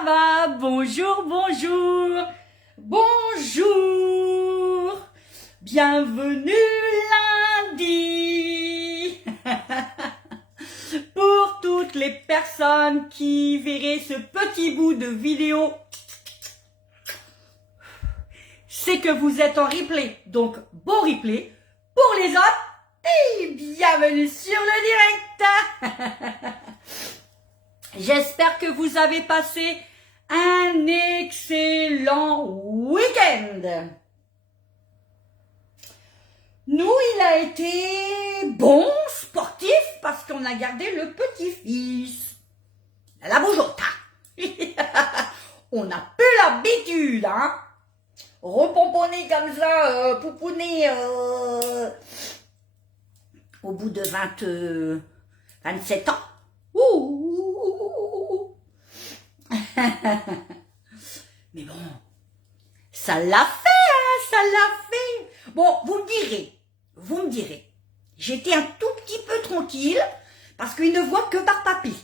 ça va? Bonjour, bonjour, bonjour. Bienvenue lundi. Pour toutes les personnes qui verraient ce petit bout de vidéo, c'est que vous êtes en replay. Donc, bon replay. Pour les autres, et bienvenue sur le direct. J'espère que vous avez passé un excellent week-end. Nous, il a été bon, sportif, parce qu'on a gardé le petit-fils. La bougeotte. On n'a plus l'habitude, hein. Repomponner comme ça, pouponner au bout de 27 ans. Ouh. Mais bon, ça l'a fait, hein, ça l'a fait. Bon, vous me direz, j'étais un tout petit peu tranquille parce qu'il ne voit que par papy.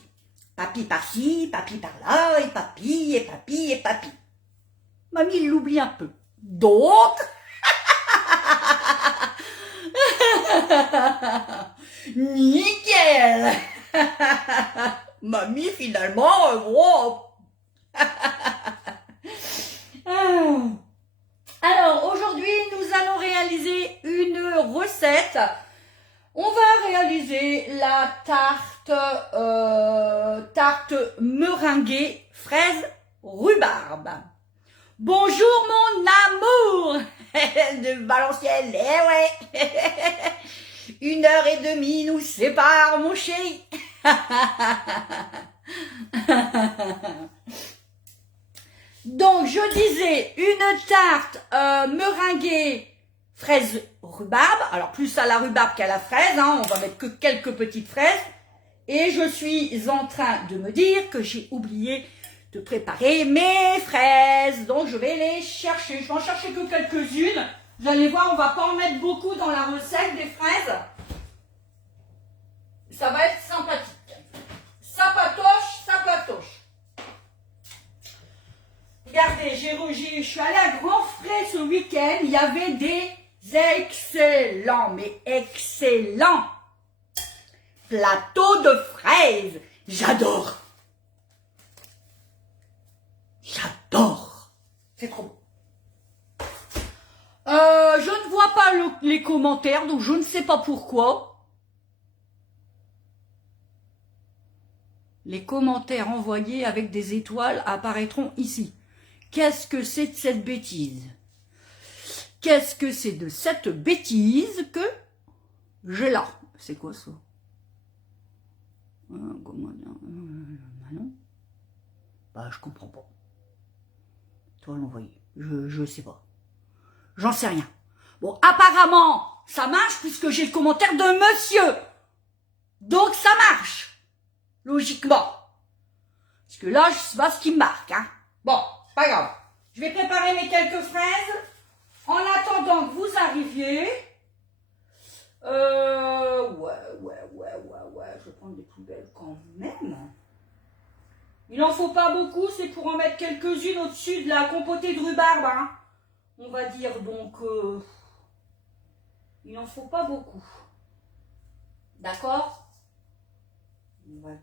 Papy par-ci, papy par-là, et papy, et papy, et papy. Mamie, il l'oublie un peu. Donc, nickel. Mamie, finalement, bon. Alors, aujourd'hui, nous allons réaliser une recette. On va réaliser la tarte meringuée fraise rhubarbe. Bonjour mon amour de Valenciennes, eh ouais. 1h30 nous sépare mon chéri. Donc je disais une tarte meringuée fraise rhubarbe, alors plus à la rhubarbe qu'à la fraise, hein, on va mettre que quelques petites fraises. Et je suis en train de me dire que j'ai oublié de préparer mes fraises, donc je vais les chercher. Je vais en chercher que quelques-unes. Vous allez voir, on va pas en mettre beaucoup dans la recette des fraises. Ça va être sympathique. Sympatoche, sympatoche. Regardez, je suis allée à Grand Frais ce week-end. Il y avait des excellents, mais excellents plateaux de fraises. J'adore. J'adore. C'est trop beau. Je ne vois pas les commentaires, donc je ne sais pas pourquoi. Les commentaires envoyés avec des étoiles apparaîtront ici. Qu'est-ce que c'est de cette bêtise? Qu'est-ce que c'est de cette bêtise que j'ai là? C'est quoi ça? Comment dire? Non. Bah, je comprends pas. Toi l'envoyer. Je sais pas. J'en sais rien. Bon, apparemment, ça marche puisque j'ai le commentaire de monsieur. Donc, ça marche. Logiquement. Parce que là, je sais pas ce qui me marque, hein. Bon, pas grave. Je vais préparer mes quelques fraises. En attendant que vous arriviez. Ouais. Je vais prendre des plus belles quand même. Il n'en faut pas beaucoup, c'est pour en mettre quelques-unes au-dessus de la compotée de rhubarbe, hein. On va dire, donc, il n'en faut pas beaucoup. D'accord? On va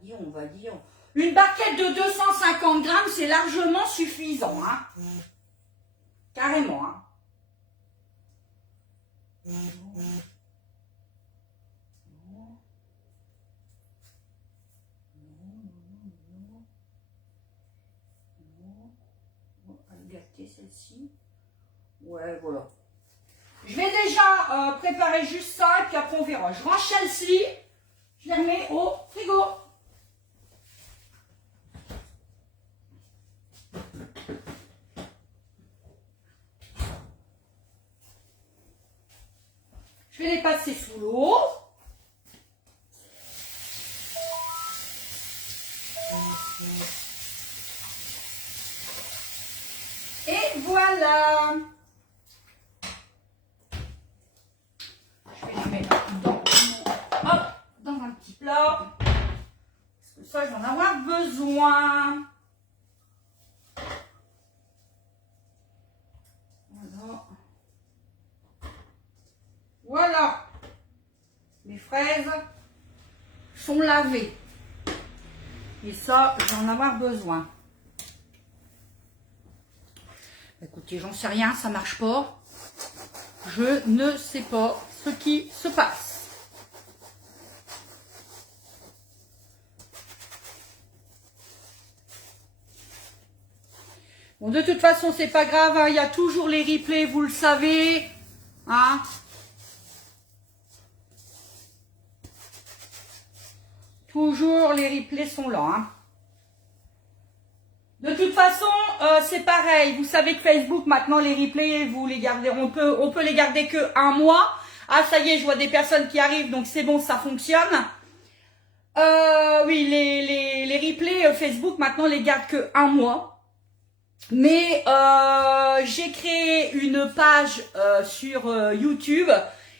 dire. Une barquette de 250 grammes, c'est largement suffisant, hein. Carrément, hein. Gâter celle-ci. Ouais, voilà. Je vais déjà préparer juste ça et puis après on verra. Je range celle-ci, je la mets au frigo. Je vais les passer sous l'eau. Et voilà. Je vais les mettre dans un petit plat. Parce que ça, je vais en avoir besoin. les fraises sont lavées. Et ça, j'en ai avoir besoin. Écoutez, j'en sais rien, ça marche pas. Je ne sais pas ce qui se passe. Bon, de toute façon, c'est pas grave, hein, il y a toujours les replays, vous le savez. Hein. Toujours les replays sont là. Hein. De toute façon, c'est pareil. Vous savez que Facebook, maintenant, les replays, vous les gardez, on peut les garder que un mois. Ah, ça y est, je vois des personnes qui arrivent, donc c'est bon, ça fonctionne. Oui, les replays Facebook, maintenant, les gardent que un mois. Mais j'ai créé une page sur YouTube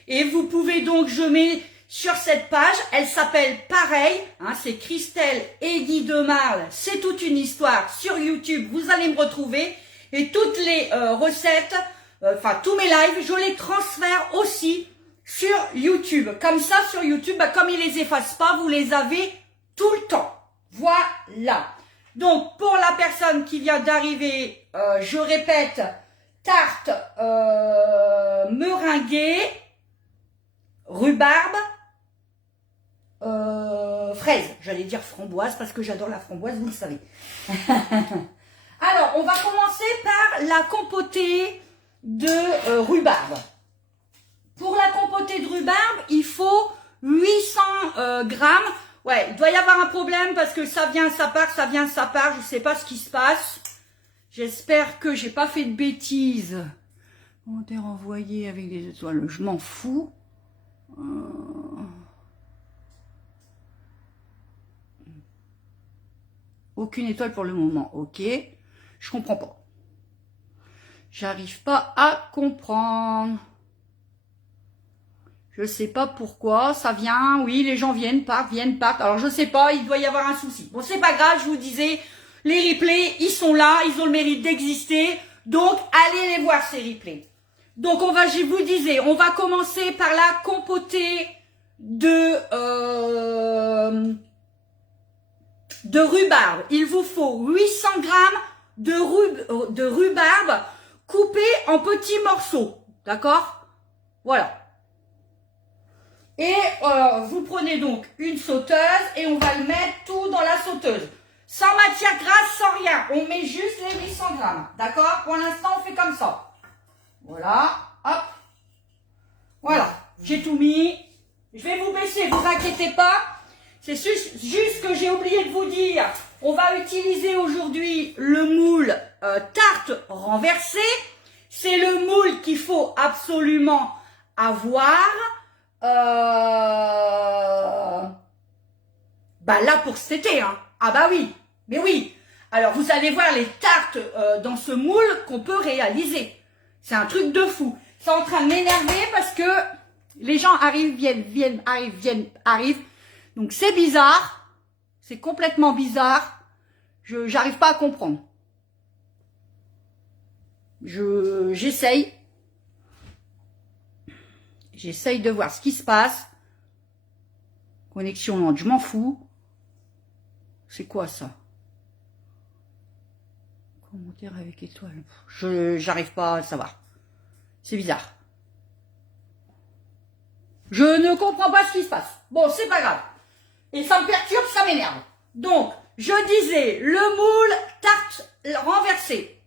et vous pouvez donc, je mets sur cette page, elle s'appelle pareil, hein, c'est Christelle Eddy de Marle, c'est toute une histoire sur YouTube, vous allez me retrouver et toutes les recettes, enfin tous mes lives, je les transfère aussi sur YouTube. Comme ça, sur YouTube, bah, comme ils les effacent pas, vous les avez tout le temps. Voilà. Donc, pour la personne qui vient d'arriver, je répète, tarte meringuée, rhubarbe, fraise. J'allais dire framboise parce que j'adore la framboise, vous le savez. Alors, on va commencer par la compotée de rhubarbe. Pour la compotée de rhubarbe, il faut 800 grammes. Ouais, il doit y avoir un problème parce que ça vient, ça part, ça vient, ça part. Je sais pas ce qui se passe. J'espère que j'ai pas fait de bêtises. Commentaire envoyé avec des étoiles. Je m'en fous. Aucune étoile pour le moment. Ok. Je comprends pas. J'arrive pas à comprendre. Je sais pas pourquoi, ça vient, oui, les gens viennent, partent. Alors, je sais pas, il doit y avoir un souci. Bon, c'est pas grave, je vous disais, les replays, ils sont là, ils ont le mérite d'exister. Donc, allez les voir, ces replays. Donc, je vous disais, on va commencer par la compotée de rhubarbe. Il vous faut 800 grammes de rhubarbe coupée en petits morceaux. D'accord? Voilà. Et vous prenez donc une sauteuse et on va le mettre tout dans la sauteuse. Sans matière grasse, sans rien. On met juste les 800 grammes. D'accord? Pour l'instant, on fait comme ça. Voilà. Hop. Voilà. J'ai tout mis. Je vais vous baisser, vous inquiétez pas. C'est juste que j'ai oublié de vous dire. On va utiliser aujourd'hui le moule tarte renversée. C'est le moule qu'il faut absolument avoir. Bah là pour cet été, hein. Ah bah oui, mais oui. Alors vous allez voir les tartes dans ce moule qu'on peut réaliser. C'est un truc de fou. C'est en train de m'énerver parce que les gens arrivent, arrivent. Donc c'est bizarre. C'est complètement bizarre. J'arrive pas à comprendre. J'essaye. J'essaye de voir ce qui se passe. Connexion lente, je m'en fous. C'est quoi ça? Commentaire avec étoile. J'arrive pas à savoir. C'est bizarre. Je ne comprends pas ce qui se passe. Bon, c'est pas grave. Et ça me perturbe, ça m'énerve. Donc, je disais, le moule tarte renversée.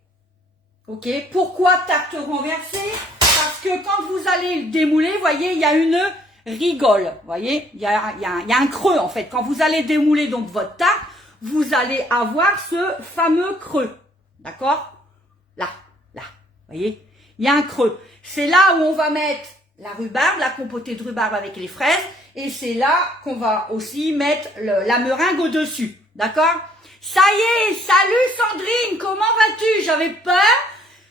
Ok, pourquoi tarte renversée? Parce que quand vous allez le démouler, vous voyez, il y a une rigole. Vous voyez, il y a un creux en fait. Quand vous allez démouler donc votre tarte, vous allez avoir ce fameux creux. D'accord? Là. Vous voyez, il y a un creux. C'est là où on va mettre la rhubarbe, la compotée de rhubarbe avec les fraises. Et c'est là qu'on va aussi mettre la meringue au-dessus. D'accord? Ça y est, salut Sandrine, comment vas-tu? J'avais peur.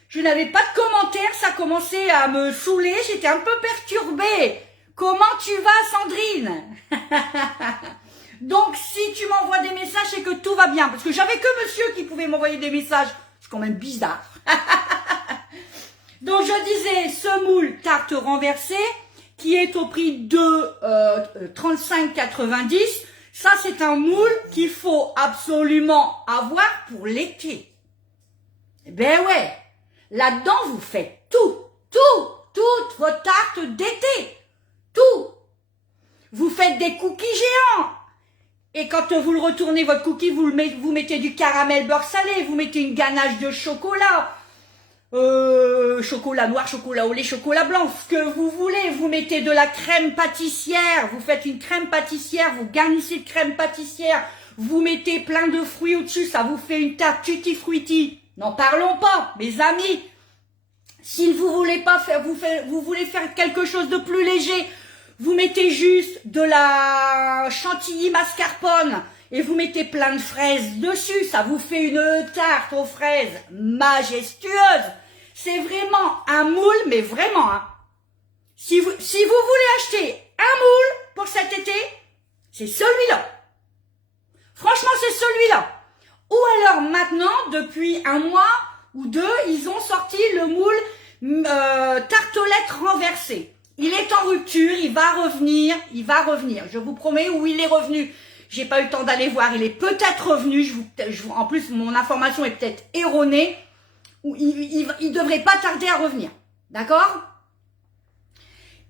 Je n'avais pas de commentaires, ça commençait à me saouler, j'étais un peu perturbée. Comment tu vas, Sandrine? Donc, si tu m'envoies des messages, c'est que tout va bien. Parce que j'avais que monsieur qui pouvait m'envoyer des messages. C'est quand même bizarre. Donc, je disais, ce moule tarte renversée, qui est au prix de 35,90. Ça, c'est un moule qu'il faut absolument avoir pour l'été. Ben ouais, là-dedans, vous faites toute votre tarte d'été. Tout. Vous faites des cookies géants. Et quand vous le retournez, votre cookie, vous mettez du caramel beurre salé, vous mettez une ganache de chocolat, chocolat noir, chocolat au lait, chocolat blanc, ce que vous voulez. Vous mettez de la crème pâtissière, vous faites une crème pâtissière, vous garnissez de crème pâtissière, vous mettez plein de fruits au-dessus, ça vous fait une tarte tutti frutti. N'en parlons pas, mes amis. Si vous voulez pas faire, vous voulez faire quelque chose de plus léger, vous mettez juste de la chantilly mascarpone et vous mettez plein de fraises dessus. Ça vous fait une tarte aux fraises majestueuse. C'est vraiment un moule, mais vraiment. Hein. Si vous voulez acheter un moule pour cet été, c'est celui-là. Franchement, c'est celui-là. Ou alors maintenant, depuis un mois ou deux, ils ont sorti le moule tartelette renversée. Il est en rupture, il va revenir. Je vous promets où il est revenu. J'ai pas eu le temps d'aller voir, il est peut-être revenu. En plus, mon information est peut-être erronée. Il devrait pas tarder à revenir. D'accord?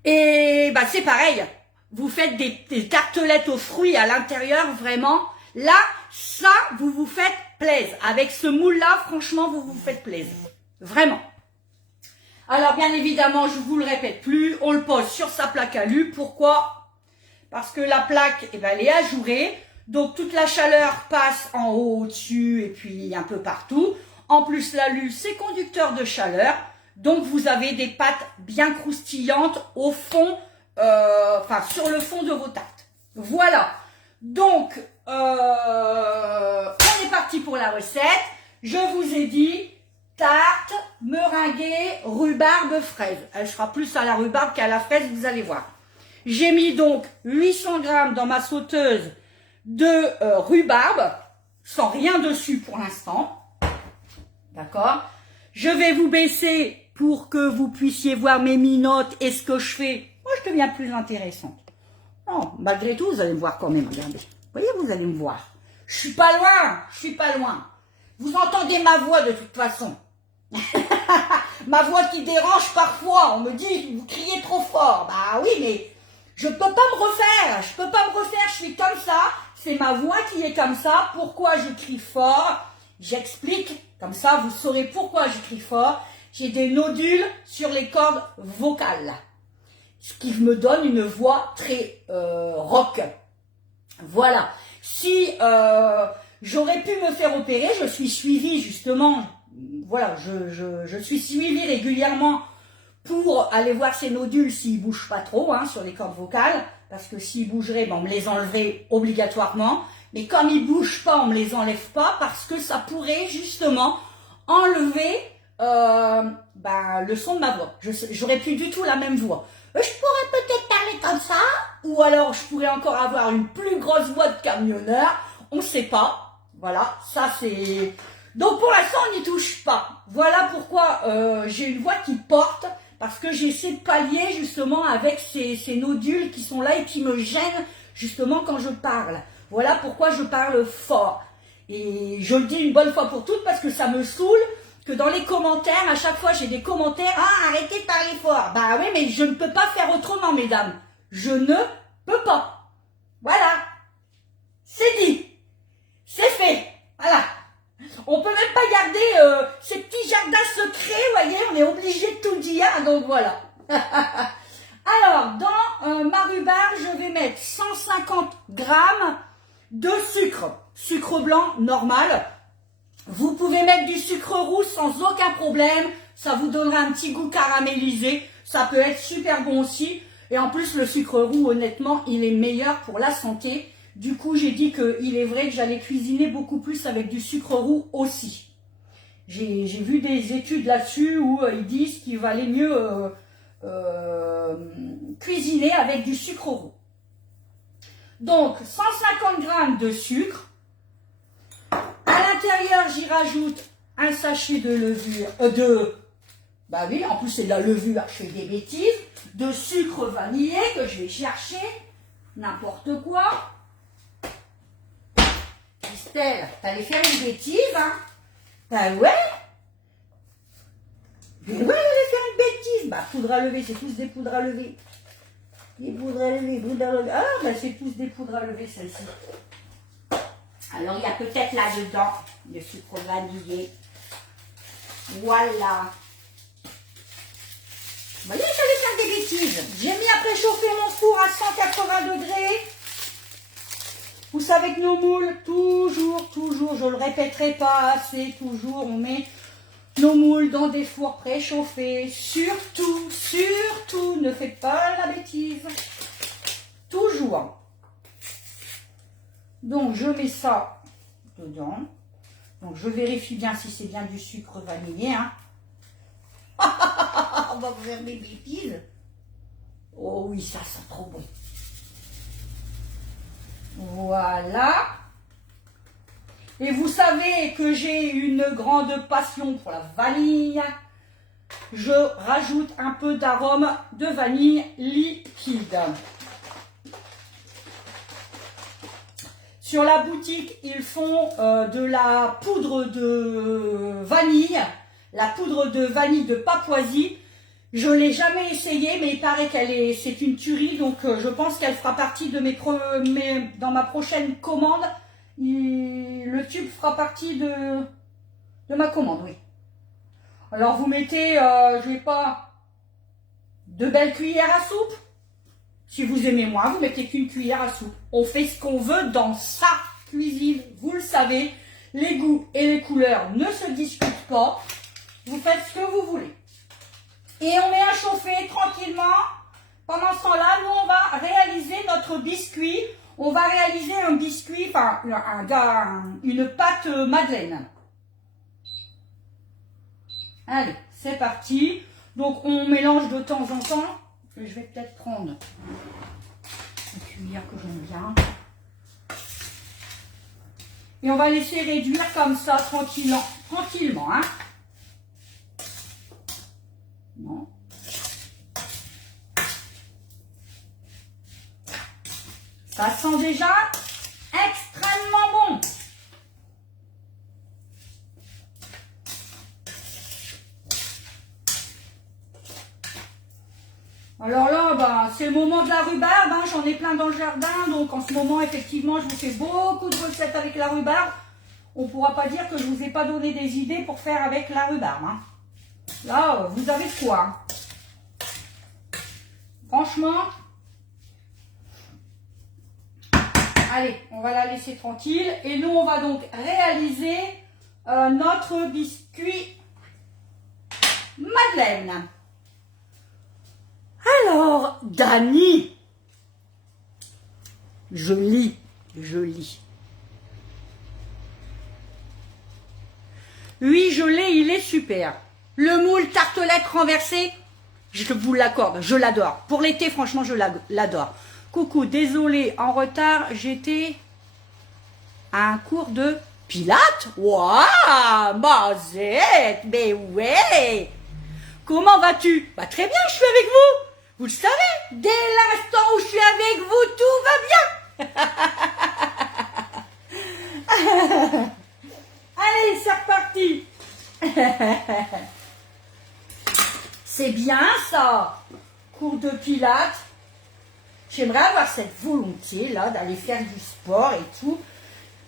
Et bah c'est pareil. Vous faites des tartelettes aux fruits à l'intérieur, vraiment. Là, ça, vous vous faites plaisir. Avec ce moule-là, franchement, vous vous faites plaisir. Vraiment. Alors, bien évidemment, je vous le répète plus, on le pose sur sa plaque alu. Pourquoi? Parce que la plaque, eh ben, elle est ajourée. Donc, toute la chaleur passe en haut, au-dessus et puis un peu partout. En plus, l'alu, c'est conducteur de chaleur. Donc, vous avez des pâtes bien croustillantes au fond, sur le fond de vos tartes. Voilà. Donc, on est parti pour la recette. Je vous ai dit tarte, meringuée, rhubarbe, fraise. Elle sera plus à la rhubarbe qu'à la fraise, vous allez voir. J'ai mis donc 800 grammes dans ma sauteuse de rhubarbe, sans rien dessus pour l'instant. D'accord? Je vais vous baisser pour que vous puissiez voir mes minottes et ce que je fais. Moi, je deviens plus intéressante. Non, malgré tout, vous allez me voir quand même, regardez. Vous voyez, vous allez me voir. Je suis pas loin. Vous entendez ma voix de toute façon. Ma voix qui dérange parfois. On me dit, vous criez trop fort. Bah oui, mais je peux pas me refaire. Je suis comme ça. C'est ma voix qui est comme ça. Pourquoi je crie fort? J'explique. Comme ça, vous saurez pourquoi je crie fort. J'ai des nodules sur les cordes vocales. Ce qui me donne une voix très rock. Voilà. Si j'aurais pu me faire opérer, je suis suivie justement. Voilà, je suis suivie régulièrement pour aller voir ces nodules s'ils bougent pas trop sur les cordes vocales. Parce que s'ils bougeraient, on me les enleverait obligatoirement. Mais comme ils bougent pas, on me les enlève pas parce que ça pourrait justement enlever le son de ma voix. J'aurais plus du tout la même voix. Je pourrais peut-être parler comme ça, ou alors je pourrais encore avoir une plus grosse voix de camionneur. On ne sait pas. Voilà, ça c'est... Donc pour l'instant, on n'y touche pas. Voilà pourquoi j'ai une voix qui porte, parce que j'essaie de pallier justement avec ces nodules qui sont là et qui me gênent justement quand je parle. Voilà pourquoi je parle fort. Et je le dis une bonne fois pour toutes parce que ça me saoule que dans les commentaires, à chaque fois j'ai des commentaires, ah arrêtez de parler fort. Bah oui, mais je ne peux pas faire autrement, mesdames. Je ne peux pas. Voilà. C'est dit. C'est fait. Voilà. On peut même pas garder ces petits jardins secrets, vous voyez, on est obligé de tout dire, donc voilà. Alors, dans ma rhubarbe, je vais mettre 150 grammes de sucre blanc normal. Vous pouvez mettre du sucre roux sans aucun problème, ça vous donnera un petit goût caramélisé, ça peut être super bon aussi. Et en plus, le sucre roux, honnêtement, il est meilleur pour la santé. Du coup, j'ai dit qu'il est vrai que j'allais cuisiner beaucoup plus avec du sucre roux aussi. J'ai vu des études là-dessus où ils disent qu'il valait mieux cuisiner avec du sucre roux. Donc, 150 grammes de sucre. À l'intérieur, j'y rajoute un sachet de levure, bah oui, en plus c'est de la levure, je fais des bêtises, de sucre vanillé que je vais chercher. N'importe quoi. Christelle, t'allais faire une bêtise, hein? Bah ouais. Mais ouais, j'allais faire une bêtise. Bah, poudre à lever, c'est tous des poudres à lever. Des poudres à lever, poudres à lever. Ah, bah c'est tous des poudres à lever, celle-ci. Alors, il y a peut-être là-dedans le sucre vanillé. Voilà. Vous voyez, j'allais faire des bêtises. J'ai mis à préchauffer mon four à 180 degrés. Vous savez que nos moules, toujours, je le répéterai pas assez, toujours, on met nos moules dans des fours préchauffés. Surtout, ne faites pas la bêtise. Toujours. Donc, je mets ça dedans. Donc, je vérifie bien si c'est bien du sucre vanillé. Hein. On va faire des bêtises. Oh oui, ça sent trop bon. Voilà. Et vous savez que j'ai une grande passion pour la vanille. Je rajoute un peu d'arôme de vanille liquide. Sur la boutique, ils font de la poudre de vanille. La poudre de vanille de Papouasie. Je ne l'ai jamais essayé, mais il paraît c'est une tuerie, donc je pense qu'elle fera partie de dans ma prochaine commande. Le tube fera partie de ma commande, oui. Alors vous mettez, je sais pas, 2 belles cuillères à soupe. Si vous aimez moins, vous mettez qu'une cuillère à soupe. On fait ce qu'on veut dans sa cuisine, vous le savez. Les goûts et les couleurs ne se discutent pas. Vous faites ce que vous voulez. Et on met à chauffer tranquillement. Pendant ce temps-là, nous, on va réaliser notre biscuit. On va réaliser un biscuit, enfin, une pâte madeleine. Allez, c'est parti. Donc, on mélange de temps en temps. Je vais peut-être prendre une cuillère que j'aime bien. Et on va laisser réduire comme ça, tranquillement, hein. Non. Ça sent déjà extrêmement bon. Alors là, bah, c'est le moment de la rhubarbe, hein. J'en ai plein dans le jardin, donc en ce moment, effectivement, je vous fais beaucoup de recettes avec la rhubarbe. On ne pourra pas dire que je ne vous ai pas donné des idées pour faire avec la rhubarbe, hein. Là, vous avez de quoi, hein. Franchement, allez, on va la laisser tranquille. Et nous, on va donc réaliser notre biscuit madeleine. Alors, Dani, je lis. Oui, je l'ai, il est super. Le moule tartelette renversée, je vous l'accorde, je l'adore. Pour l'été, franchement, je l'adore. Coucou, désolé, en retard, j'étais à un cours de pilates. Waouh, Mazette, mais ouais. Comment vas-tu? Bah très bien, je suis avec vous. Vous le savez, dès l'instant où je suis avec vous, tout va bien. Allez, c'est reparti. C'est bien ça. Cours de pilates. J'aimerais avoir cette volonté là d'aller faire du sport et tout.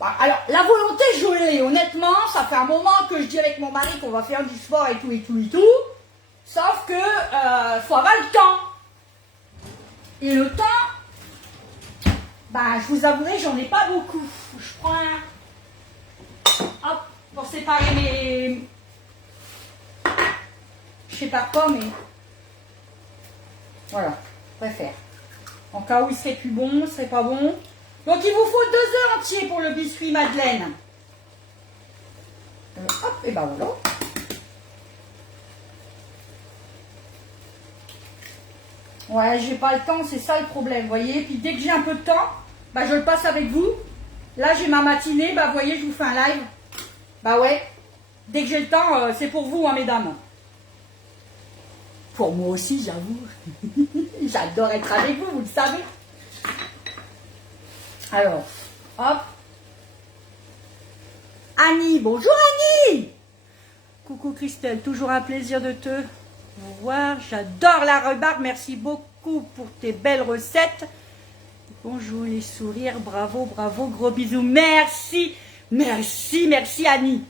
Bah, alors, la volonté, je l'ai. Honnêtement, ça fait un moment que je dis avec mon mari qu'on va faire du sport et tout. Sauf que faut avoir le temps. Et le temps, bah, je vous avouerai, j'en ai pas beaucoup. Je prends un... Hop, pour séparer mes... Je sais pas quoi, mais... Voilà, je préfère. En cas où il serait plus bon, il serait pas bon. Donc il vous faut 2 œufs entiers pour le biscuit madeleine. Hop, et ben voilà. Ouais, j'ai pas le temps, c'est ça le problème, vous voyez. Puis dès que j'ai un peu de temps, bah je le passe avec vous. Là, j'ai ma matinée, bah vous voyez, je vous fais un live. Bah ouais, dès que j'ai le temps, c'est pour vous, hein, mesdames. Pour moi aussi, j'avoue. J'adore être avec vous, vous le savez. Alors, hop. Annie, bonjour Annie. Coucou Christelle, toujours un plaisir de te voir. J'adore la rhubarbe, merci beaucoup pour tes belles recettes. Bonjour les sourires, bravo, bravo, gros bisous. Merci, merci, merci Annie.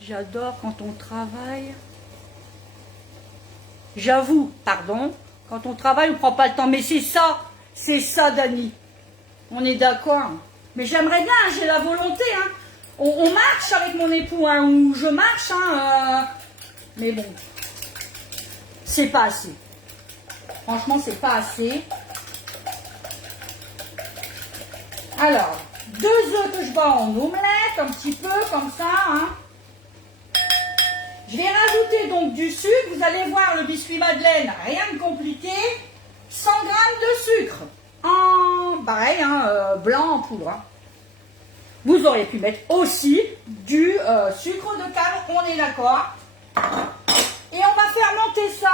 J'adore quand on travaille. J'avoue, pardon, quand on travaille, on ne prend pas le temps. Mais c'est ça, Dani. On est d'accord. Mais j'aimerais bien, hein, j'ai la volonté. Hein. On marche avec mon époux, hein, ou je marche. Hein, mais bon, c'est pas assez. Franchement, c'est pas assez. Alors, 2 œufs que je bats en omelette, un petit peu comme ça. Hein. Je vais rajouter donc du sucre. Vous allez voir le biscuit Madeleine, rien de compliqué. 100 g de sucre. Pareil, hein, blanc en poudre. Hein. Vous auriez pu mettre aussi du sucre de canne, on est d'accord. Et on va faire monter ça.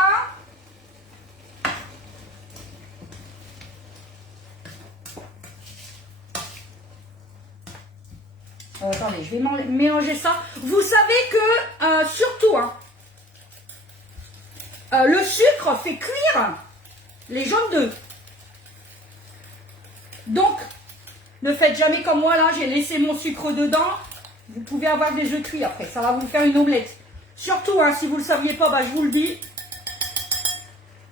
Attendez, je vais mélanger ça. Vous savez que, surtout, hein, le sucre fait cuire les jaunes d'œufs. Donc, ne faites jamais comme moi, là, j'ai laissé mon sucre dedans. Vous pouvez avoir des œufs cuits après, ça va vous faire une omelette. Surtout, hein, si vous ne le saviez pas, bah, je vous le dis,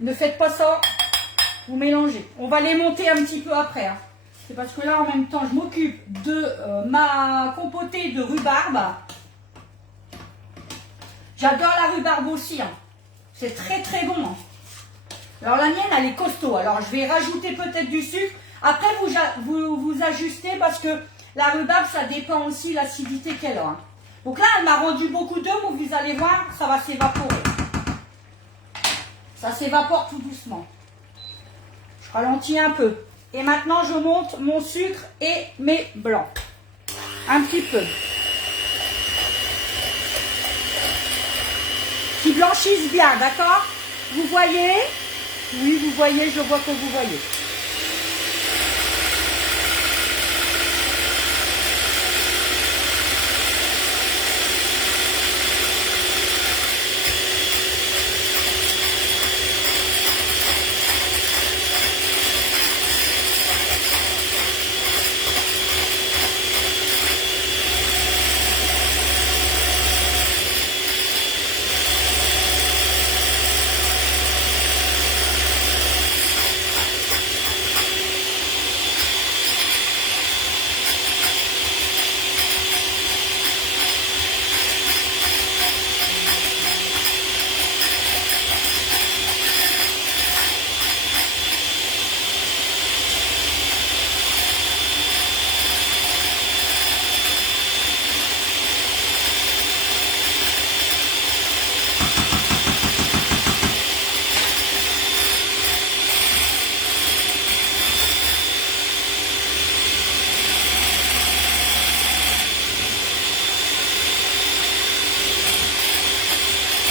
ne faites pas ça, vous mélangez. On va les monter un petit peu après. Hein. C'est parce que là, en même temps, je m'occupe de ma compotée de rhubarbe. J'adore la rhubarbe aussi. Hein. C'est très, très bon. Hein. Alors, la mienne, elle est costaud. Alors, je vais rajouter peut-être du sucre. Après, vous ajustez parce que la rhubarbe, ça dépend aussi de l'acidité qu'elle a. Hein. Donc là, elle m'a rendu beaucoup d'eau, mais vous allez voir, ça va s'évaporer. Ça s'évapore tout doucement. Je ralentis un peu. Et maintenant, je monte mon sucre et mes blancs. Un petit peu. Qui blanchissent bien, d'accord? Vous voyez? Oui, vous voyez, je vois que vous voyez.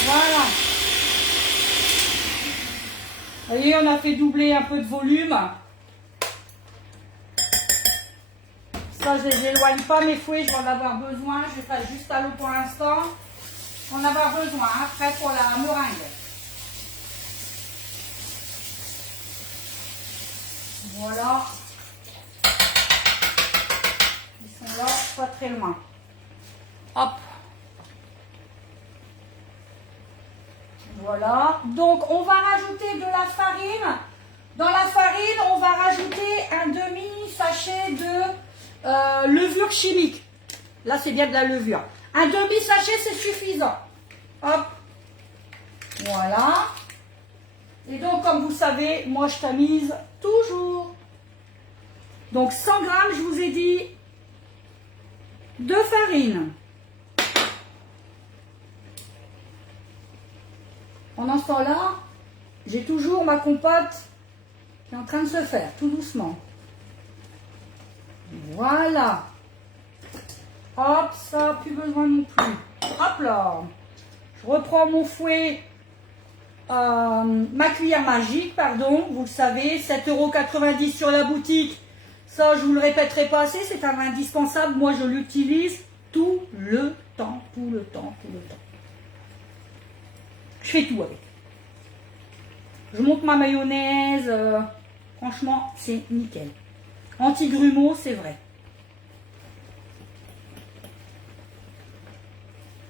Voilà. Vous voyez, on a fait doubler un peu de volume. Ça, je les éloigne pas, mes fouets, je vais en avoir besoin. Je vais faire juste à l'eau pour l'instant. On va en avoir besoin après pour la meringue. Voilà. Ils sont là, pas très loin. Hop. Voilà. Donc, on va rajouter de la farine. Dans la farine, on va rajouter un demi-sachet de levure chimique. Là, c'est bien de la levure. Un demi-sachet, c'est suffisant. Hop. Voilà. Et donc, comme vous savez, moi, je tamise toujours. Donc, 100 grammes, je vous ai dit, de farine. Pendant ce temps-là, j'ai toujours ma compote qui est en train de se faire, tout doucement. Voilà. Hop, ça, plus besoin non plus. Hop là. Je reprends mon fouet ma cuillère magique, pardon, vous le savez, 7,90 € sur la boutique. Ça, je vous le répéterai pas assez, c'est un indispensable. Moi, je l'utilise tout le temps, tout le temps, tout le temps. Je fais tout avec. Je monte ma mayonnaise. Franchement, c'est nickel. Anti-grumeaux, c'est vrai.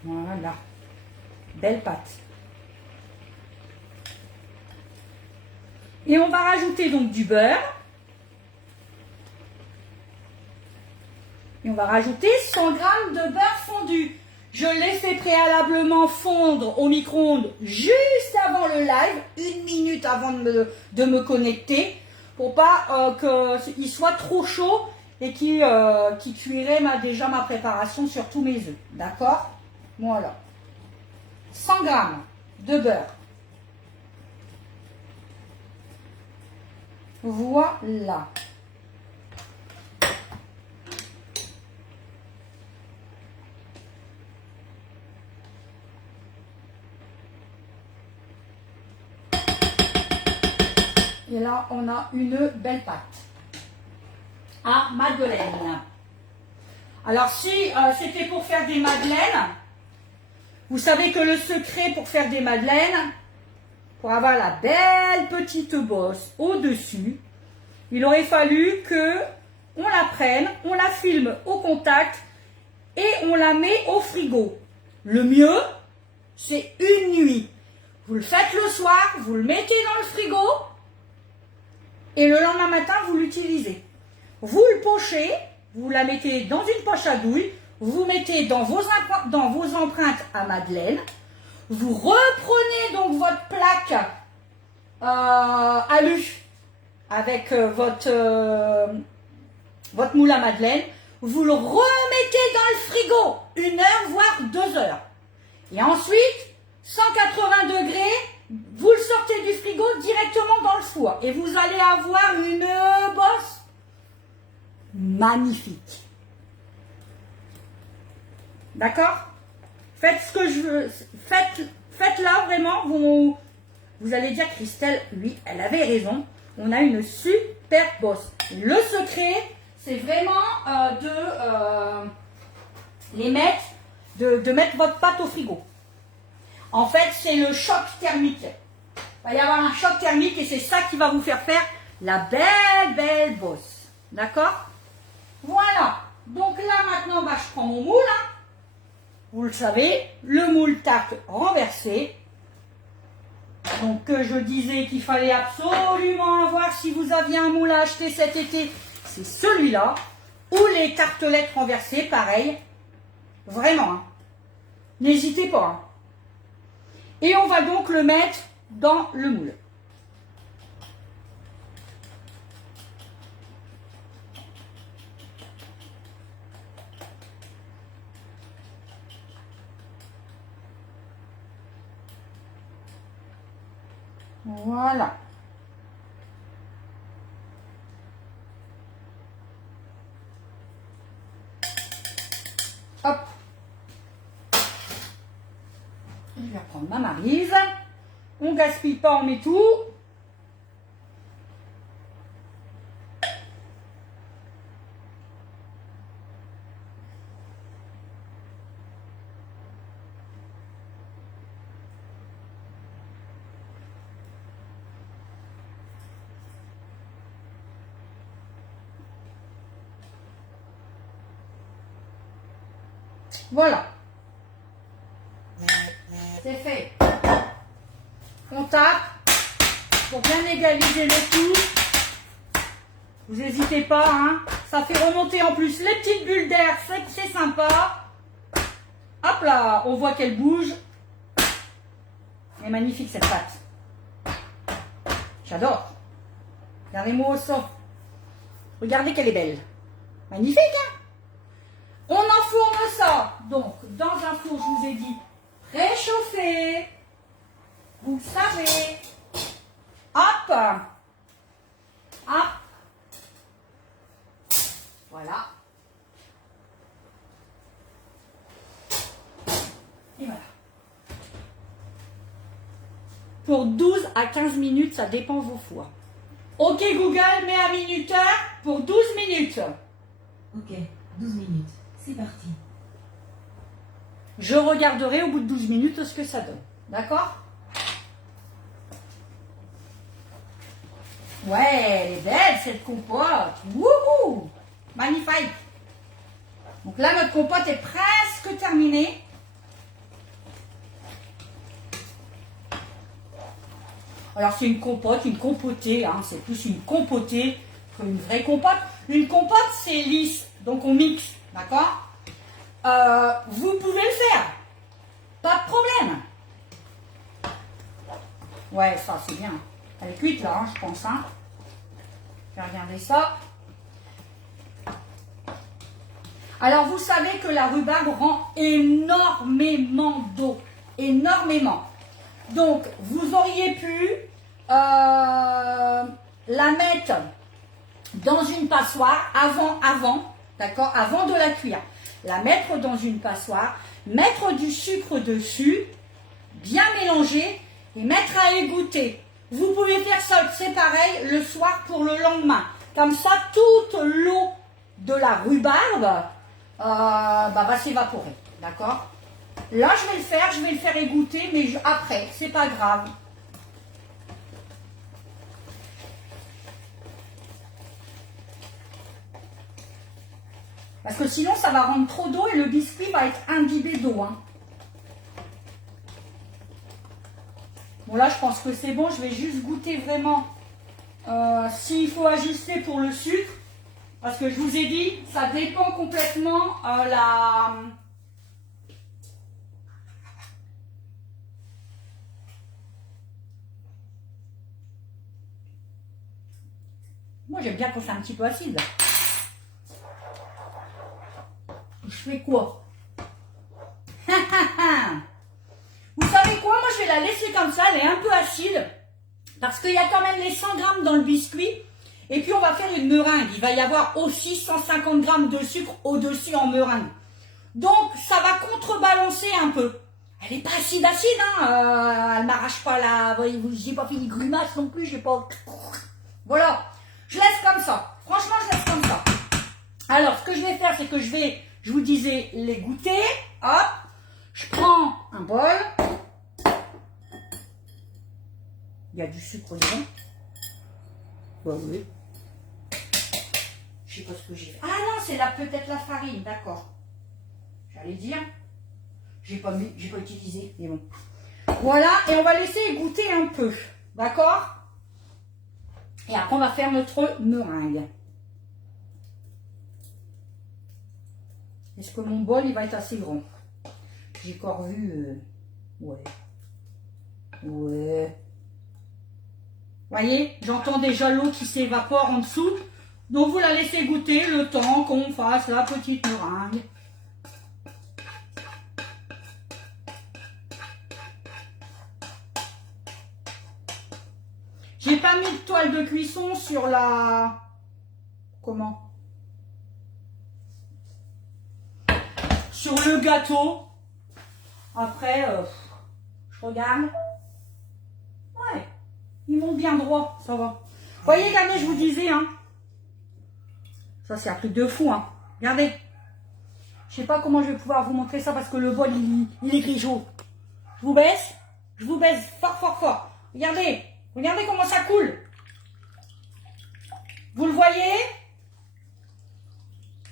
Voilà. Belle pâte. Et on va rajouter donc du beurre. Et on va rajouter 100 g de beurre fondu. Je l'ai fait préalablement fondre au micro-ondes juste avant le live, 1 minute avant de me connecter, pour pas qu'il soit trop chaud et qui cuirait déjà ma préparation sur tous mes œufs. D'accord? Voilà. 100 g de beurre. Voilà. Et là, on a une belle pâte à madeleine. Alors, si c'était pour faire des madeleines, vous savez que le secret pour faire des madeleines, pour avoir la belle petite bosse au-dessus, il aurait fallu que on la prenne, on la filme au contact et on la met au frigo. Le mieux, c'est une nuit. Vous le faites le soir, vous le mettez dans le frigo et le lendemain matin, vous l'utilisez. Vous le pochez, vous la mettez dans une poche à douille, vous mettez dans vos empreintes à madeleine, vous reprenez donc votre plaque alu avec votre moule à madeleine, vous le remettez dans le frigo 1 heure voire 2 heures. Et ensuite, 180 degrés, vous le sortez du frigo directement dans le four. Et vous allez avoir une bosse magnifique. D'accord? Faites ce que je veux. Faites-la vraiment. Vous allez dire, Christelle, oui, elle avait raison. On a une super bosse. Le secret, c'est vraiment de mettre votre pâte au frigo. En fait, c'est le choc thermique. Il va y avoir un choc thermique et c'est ça qui va vous faire la belle bosse. D'accord? Voilà. Donc là, maintenant, je prends mon moule. Hein. Vous le savez, le moule tarte renversé. Donc, je disais qu'il fallait absolument avoir, si vous aviez un moule à acheter cet été, c'est celui-là. Ou les tartelettes renversées, pareil. Vraiment. Hein. N'hésitez pas. Hein. Et on va donc le mettre dans le moule. Voilà. Hop. Je vais reprendre ma maryse. On gaspille pas, on met tout. Voilà. C'est fait. On tape pour bien égaliser le tout. Vous n'hésitez pas, hein. Ça fait remonter en plus les petites bulles d'air, c'est sympa. Hop là, on voit qu'elle bouge. Elle est magnifique cette pâte. J'adore. Regardez-moi au sang. Regardez qu'elle est belle. Magnifique, hein. On enfourne ça, donc, dans un four, je vous ai dit, réchauffé. Vous le savez. Hop. Hop. Voilà. Et voilà. pour 12 à 15 minutes, ça dépend vos fours. Ok Google, mets un minuteur pour 12 minutes. Ok, 12 minutes. C'est parti. Je regarderai au bout de 12 minutes ce que ça donne. D'accord? Ouais, elle est belle cette compote. Wouhou! Magnifique. Donc là, notre compote est presque terminée. Alors c'est une compote, une compotée, hein, c'est plus une compotée qu'une vraie compote. Une compote, c'est lisse, donc on mixe, d'accord? Vous pouvez le faire, pas de problème. Ouais, ça c'est bien. Elle est cuite là, hein, je pense. Hein. Je vais regarder ça. Alors vous savez que la rhubarbe rend énormément d'eau, énormément. Donc vous auriez pu la mettre dans une passoire d'accord, avant de la cuire. La mettre dans une passoire, mettre du sucre dessus, bien mélanger et mettre à égoutter. Vous pouvez faire ça, c'est pareil, le soir pour le lendemain. Comme ça, toute l'eau de la rhubarbe va s'évaporer, d'accord? Là, je vais le faire égoutter, mais après, c'est pas grave. Parce que sinon, ça va rendre trop d'eau et le biscuit va être imbibé d'eau. Hein. Bon, là, je pense que c'est bon. Je vais juste goûter vraiment s'il faut ajuster pour le sucre. Parce que je vous ai dit, ça dépend complètement Moi, j'aime bien quand c'est un petit peu acide. Je fais quoi? Vous savez quoi? Moi, je vais la laisser comme ça. Elle est un peu acide. Parce qu'il y a quand même les 100 grammes dans le biscuit. Et puis, on va faire une meringue. Il va y avoir aussi 150 grammes de sucre au-dessus en meringue. Donc, ça va contrebalancer un peu. Elle n'est pas acide, hein. Elle m'arrache pas la... J'ai pas fait une grimace non plus. J'ai pas... Voilà. Je laisse comme ça. Franchement, je laisse comme ça. Alors, ce que je vais faire, c'est que je vous disais, les goûter. Hop. Je prends un bol. Il y a du sucre dedans. Bah oui. Je sais pas ce que j'ai fait. Ah non, c'est peut-être la farine, d'accord. J'allais dire. J'ai pas utilisé, mais bon. Voilà, et on va laisser goûter un peu. D'accord? Et après, on va faire notre meringue. Est-ce que mon bol, il va être assez grand? J'ai encore vu... Ouais. Ouais. Voyez, j'entends déjà l'eau qui s'évapore en dessous. Donc, vous la laissez goûter le temps qu'on fasse la petite meringue. J'ai pas mis de toile de cuisson sur la... Comment? Sur le gâteau. Après, je regarde. Ouais, ils montent bien droit, ça va. Vous voyez, regardez, je vous disais, hein. Ça, c'est un truc de fou, hein. Regardez. Je sais pas comment je vais pouvoir vous montrer ça parce que le bol, il est gris chaud. Je vous baisse. Je vous baisse fort, fort, fort. Regardez. Regardez comment ça coule. Vous le voyez?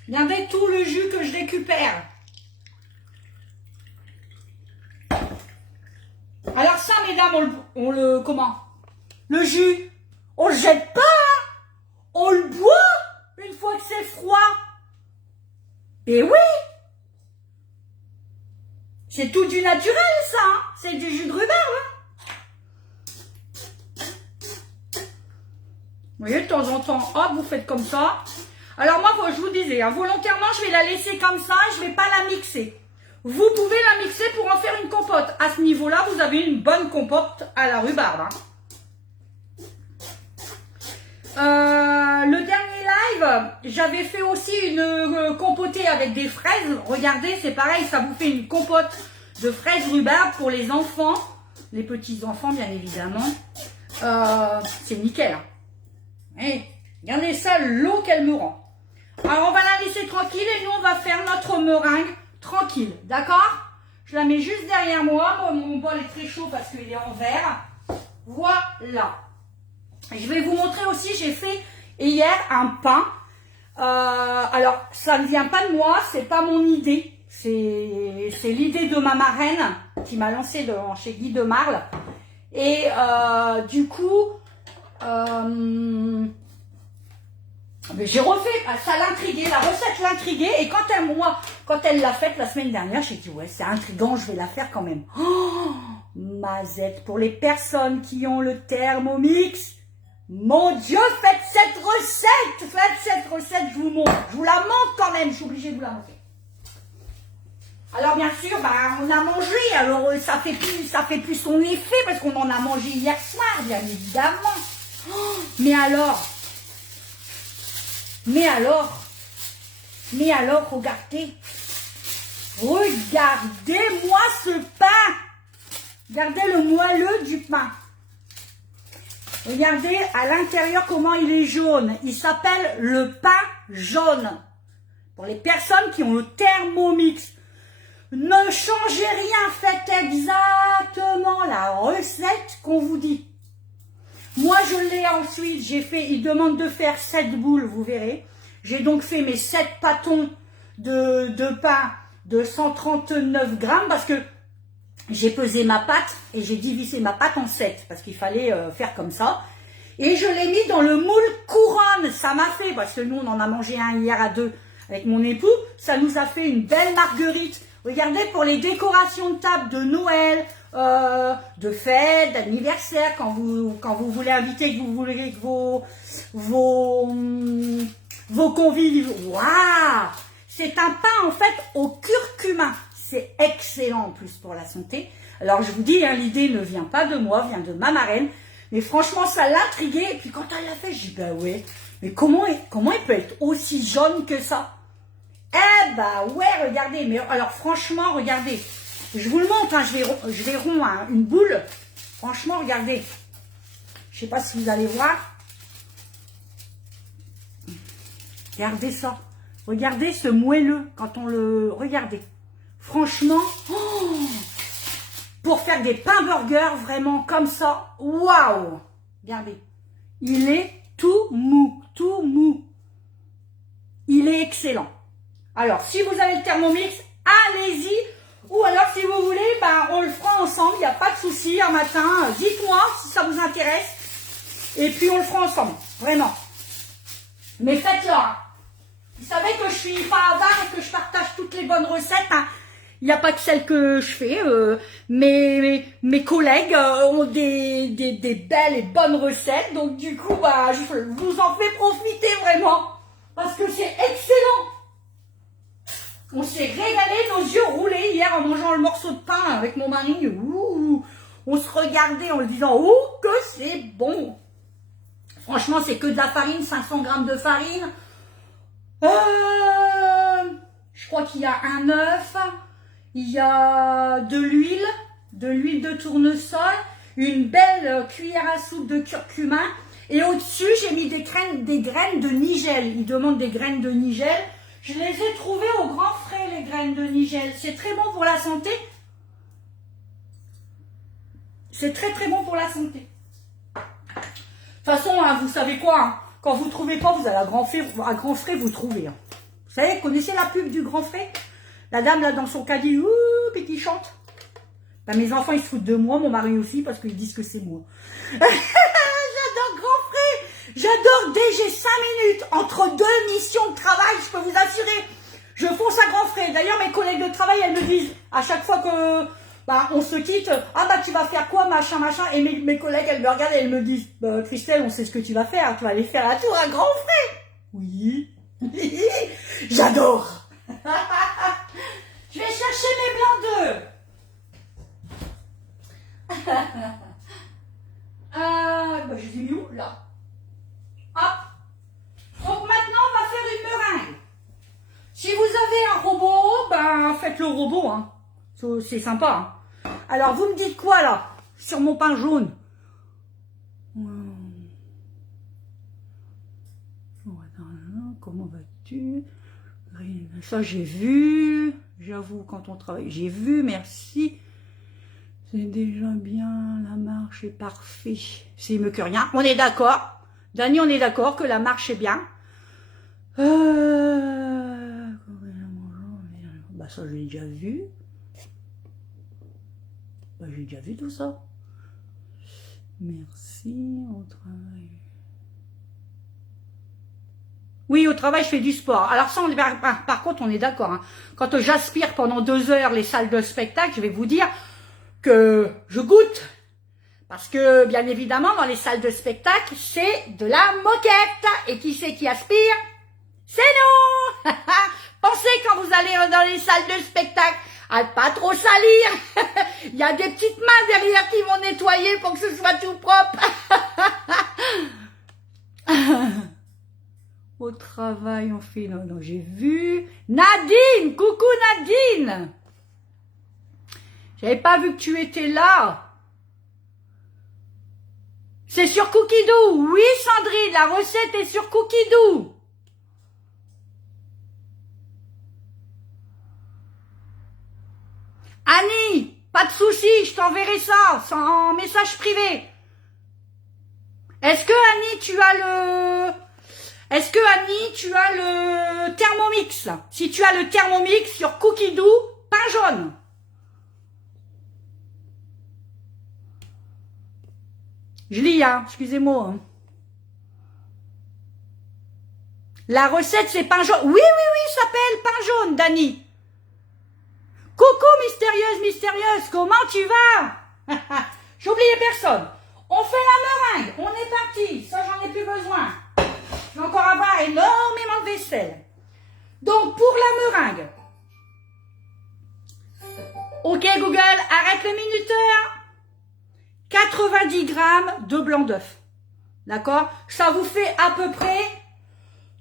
Regardez tout le jus que je récupère. Alors ça, mesdames, on le comment? Le jus, on le jette pas, hein, on le boit une fois que c'est froid. Et oui, c'est tout du naturel, ça. Hein, c'est du jus de rhubarbe. Vous voyez, de temps en temps, hop, vous faites comme ça. Alors moi, je vous disais, hein, volontairement, je vais la laisser comme ça, je ne vais pas la mixer. Vous pouvez la mixer pour en faire une compote. À ce niveau-là, vous avez une bonne compote à la rhubarbe. Hein. Le dernier live, j'avais fait aussi une compotée avec des fraises. Regardez, c'est pareil, ça vous fait une compote de fraises rhubarbe pour les enfants. les petits-enfants, bien évidemment. C'est nickel. Hein. Et regardez ça, l'eau qu'elle me rend. Alors, on va la laisser tranquille et nous, on va faire notre meringue tranquille. D'accord? Je la mets juste derrière moi. Moi, mon bol est très chaud parce qu'il est en verre. Voilà. Je vais vous montrer aussi, j'ai fait hier un pain. Alors, ça ne vient pas de moi, c'est pas mon idée. C'est l'idée de ma marraine qui m'a lancé chez Guy de Marle. Et du coup, j'ai refait, ça l'intriguait, la recette l'intriguait. Et quand elle l'a faite la semaine dernière, j'ai dit ouais, c'est intriguant, je vais la faire quand même. Oh, mazette, pour les personnes qui ont le Thermomix. Mon Dieu, faites cette recette, je vous montre. Je vous la montre quand même, je suis obligée de vous la montrer. Alors bien sûr, on a mangé, alors ça fait plus son effet parce qu'on en a mangé hier soir, bien évidemment. Oh, mais alors, regardez-moi ce pain. Regardez le moelleux du pain. Regardez à l'intérieur comment il est jaune. Il s'appelle le pain jaune. Pour les personnes qui ont le Thermomix, ne changez rien, faites exactement la recette qu'on vous dit. Moi, je l'ai ensuite, il demande de faire 7 boules, vous verrez. J'ai donc fait mes 7 pâtons de pain de 139 grammes parce que j'ai pesé ma pâte et j'ai divisé ma pâte en 7 parce qu'il fallait faire comme ça. Et je l'ai mis dans le moule couronne. Ça m'a fait, parce que nous on en a mangé un hier à 2 avec mon époux, ça nous a fait une belle marguerite. Regardez, pour les décorations de table de Noël, de fête, d'anniversaire, quand vous voulez inviter, que vous voulez que vos convives. Waouh! C'est un pain en fait au curcuma. C'est excellent en plus pour la santé. Alors je vous dis, hein, l'idée ne vient pas de moi, vient de ma marraine. Mais franchement, ça l'intriguait. Et puis quand elle l'a fait, j'ai dit, bah ouais, mais comment il peut être aussi jaune que ça? Eh bah ouais, regardez. Mais alors franchement, regardez. Je vous le montre, hein, je vais rond hein, une boule. Franchement, regardez. Je sais pas si vous allez voir. Regardez ça. Regardez ce moelleux quand on le... Regardez. Franchement, oh, pour faire des pains burgers, vraiment comme ça, waouh! Regardez, il est tout mou, tout mou. Il est excellent. Alors, si vous avez le Thermomix, allez-y. Ou alors, si vous voulez, on le fera ensemble, il n'y a pas de souci, un matin. Dites-moi si ça vous intéresse. Et puis, on le fera ensemble, vraiment. Mais faites-le. Hein. Vous savez que je suis pas avare et que je partage toutes les bonnes recettes. Hein. Il n'y a pas que celles que je fais. Mes collègues ont des belles et bonnes recettes. Donc, du coup, je vous en fais profiter vraiment. Parce que c'est excellent. On s'est régalé, nos yeux roulés hier en mangeant le morceau de pain avec mon mari. Ouh, on se regardait en le disant, oh, que c'est bon. Franchement, c'est que de la farine, 500 grammes de farine. Je crois qu'il y a un œuf. Il y a de l'huile de tournesol, une belle cuillère à soupe de curcuma. Et au-dessus, j'ai mis des graines de nigel. Ils demandent des graines de nigel. Je les ai trouvées au grand frais, les graines de nigel. C'est très bon pour la santé. C'est très très bon pour la santé. De toute façon, hein, vous savez quoi, hein, quand vous ne trouvez pas, vous allez à grand frais, vous trouvez. Hein. Vous savez, connaissez la pub du grand frais? La dame là dans son caddie, ouh, puis qui chante. Mes enfants ils se foutent de moi, mon mari aussi, parce qu'ils disent que c'est moi. J'adore grand frais. J'adore dès j'ai 5 minutes entre 2 missions de travail, je peux vous assurer. Je fonce à grand frais. D'ailleurs, mes collègues de travail, elles me disent, à chaque fois que on se quitte, tu vas faire quoi, machin. Et mes collègues, elles me regardent et elles me disent, Christelle, on sait ce que tu vas faire, tu vas aller faire un tour à grand frais. Oui. J'adore. Je vais chercher mes blancs d'œufs. Je les ai mis où là? Hop. Donc maintenant on va faire une meringue. Si vous avez un robot, faites le robot. Hein. C'est sympa. Hein. Alors vous me dites quoi là? sur mon pain jaune. Comment vas-tu? Ça, j'ai vu. J'avoue, quand on travaille, j'ai vu, merci. C'est déjà bien, la marche est parfait. C'est mieux que rien. On est d'accord. Dani, on est d'accord que la marche est bien. Bah ça, j'ai déjà vu. Bah, j'ai déjà vu tout ça. Merci, au travail. Oui, au travail, je fais du sport. Alors ça, par contre, on est d'accord. Hein. Quand j'aspire pendant 2 heures les salles de spectacle, je vais vous dire que je goûte. Parce que, bien évidemment, dans les salles de spectacle, c'est de la moquette. Et qui c'est qui aspire? C'est nous. Pensez quand vous allez dans les salles de spectacle à ne pas trop salir. Il y a des petites mains derrière qui vont nettoyer pour que ce soit tout propre. Au travail, on fait... Non, j'ai vu... Nadine! Coucou Nadine! J'avais pas vu que tu étais là. C'est sur Cookidoo. Oui, Sandrine, la recette est sur Cookidoo. Annie, pas de souci, je t'enverrai ça en message privé. Est-ce que Annie, tu as le Thermomix? Si tu as le Thermomix sur Cookidoo, pain jaune. Je lis, hein, excusez-moi. Hein. La recette, c'est pain jaune. Oui, ça s'appelle pain jaune, Dani. Coucou, mystérieuse, comment tu vas? J'ai oublié personne. On fait la meringue, on est parti. Ça, j'en ai plus besoin. Je vais encore avoir énormément de vaisselle. Donc, pour la meringue. Ok, Google, arrête le minuteur. 90 grammes de blanc d'œuf. D'accord? Ça vous fait à peu près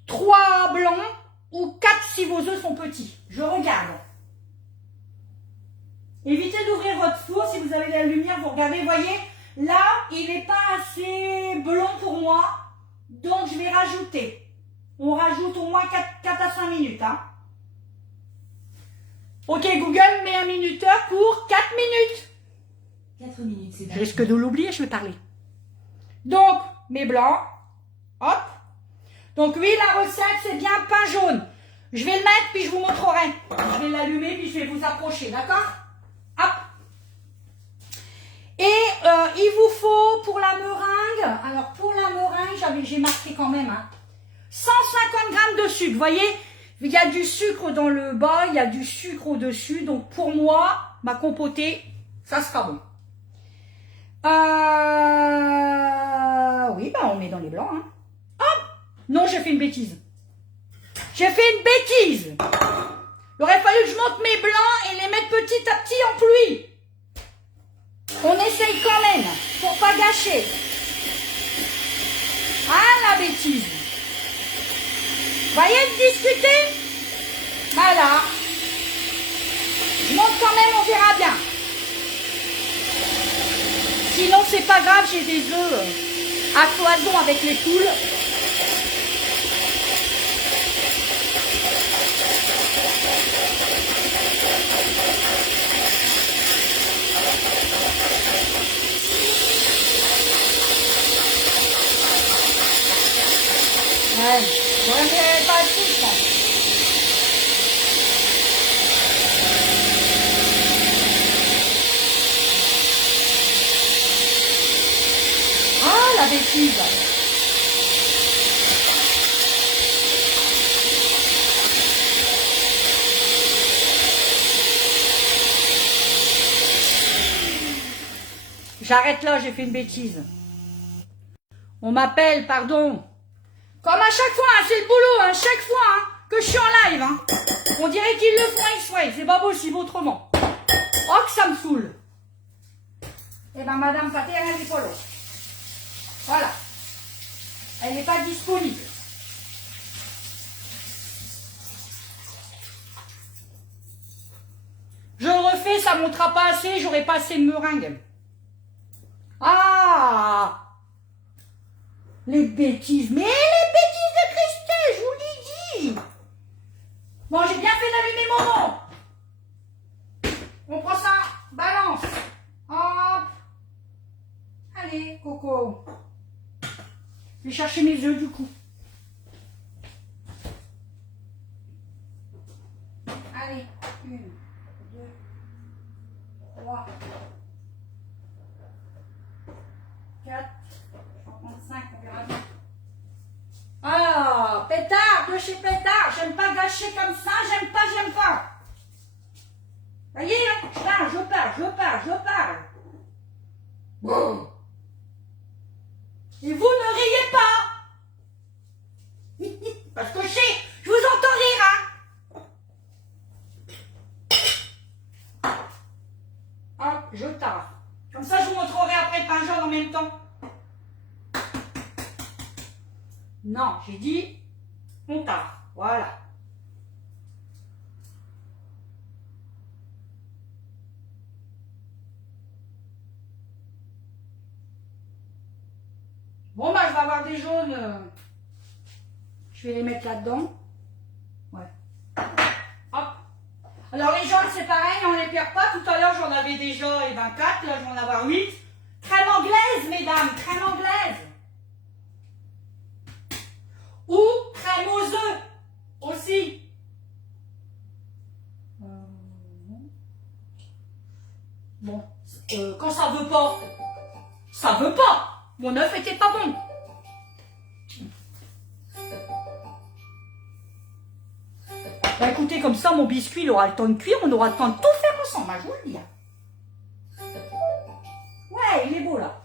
3 blancs ou 4 si vos œufs sont petits. Je regarde. Évitez d'ouvrir votre four. Si vous avez de la lumière, vous regardez. Voyez, là, il n'est pas assez blanc pour moi. Donc, je vais rajouter. On rajoute au moins 4 à 5 minutes. Hein. Ok, Google, mets un minuteur pour 4 minutes. 4 minutes, c'est Je risque de l'oublier, je vais parler. Donc, mes blancs. Hop. Donc, oui, la recette, c'est bien pain jaune. Je vais le mettre, puis je vous montrerai. Je vais l'allumer, puis je vais vous approcher, d'accord? Hop. Et il vous faut, pour la meringue, alors pour la meringue, j'ai marqué quand même, hein, 150 grammes de sucre. Vous voyez, il y a du sucre dans le bas, il y a du sucre au-dessus. Donc, pour moi, ma compotée, ça sera bon. Oui, bah on met dans les blancs. Hein. Hop! Non, j'ai fait une bêtise. J'ai fait une bêtise. Il aurait fallu que je monte mes blancs et les mettre petit à petit en pluie. On essaye quand même, pour pas gâcher. Ah, la bêtise. Voyez, discuter. Voilà. Je monte quand même, on verra bien. Sinon, c'est pas grave, j'ai des œufs à cloison avec les poules. Ouais, j'aurais pas tout, je pense. Ah, la bêtise. J'arrête là, j'ai fait une bêtise. On m'appelle, pardon. Comme à chaque fois, hein, c'est le boulot, hein, chaque fois hein, que je suis en live. Hein. On dirait qu'ils le font exprès, c'est pas possible autrement. Oh, que ça me saoule. Eh ben, Madame Paté, elle n'est pas là. Voilà. Elle n'est pas disponible. Je le refais, ça ne montera pas assez, j'aurai pas assez de meringue. là. Les bêtises, mais les bêtises de Christelle, je vous l'ai dit. Bon, j'ai bien fait d'allumer mon nom. On prend ça, balance. Hop. Allez, Coco. Je vais chercher mes œufs du coup. Allez, 1, 2, 3, 4, 5, on verra bien. Ah, pétard, de chez pétard, j'aime pas gâcher comme ça, j'aime pas. Voyez, hein, je parle. Bon. Et vous ne riez pas. Parce que je vous entends rire, hein. Hop, je tare. Comme ça, je vous montrerai après le pain jaune en même temps. Non, j'ai dit, on tare. Voilà. Bon, bah, je vais avoir des jaunes. Je vais les mettre là-dedans. Ouais. Hop. Alors, les jaunes, c'est pareil, on les perd pas. Tout à l'heure, j'en avais déjà 24. Là, je vais en avoir 8. Crème anglaise, mesdames, crème anglaise. Ou crème aux œufs aussi. Bon, quand ça veut pas, ça veut pas. Mon œuf était pas bon. Bah écoutez, comme ça, mon biscuit, il aura le temps de cuire, on aura le temps de tout faire ensemble, hein, je vous le dis. Ouais, il est beau là.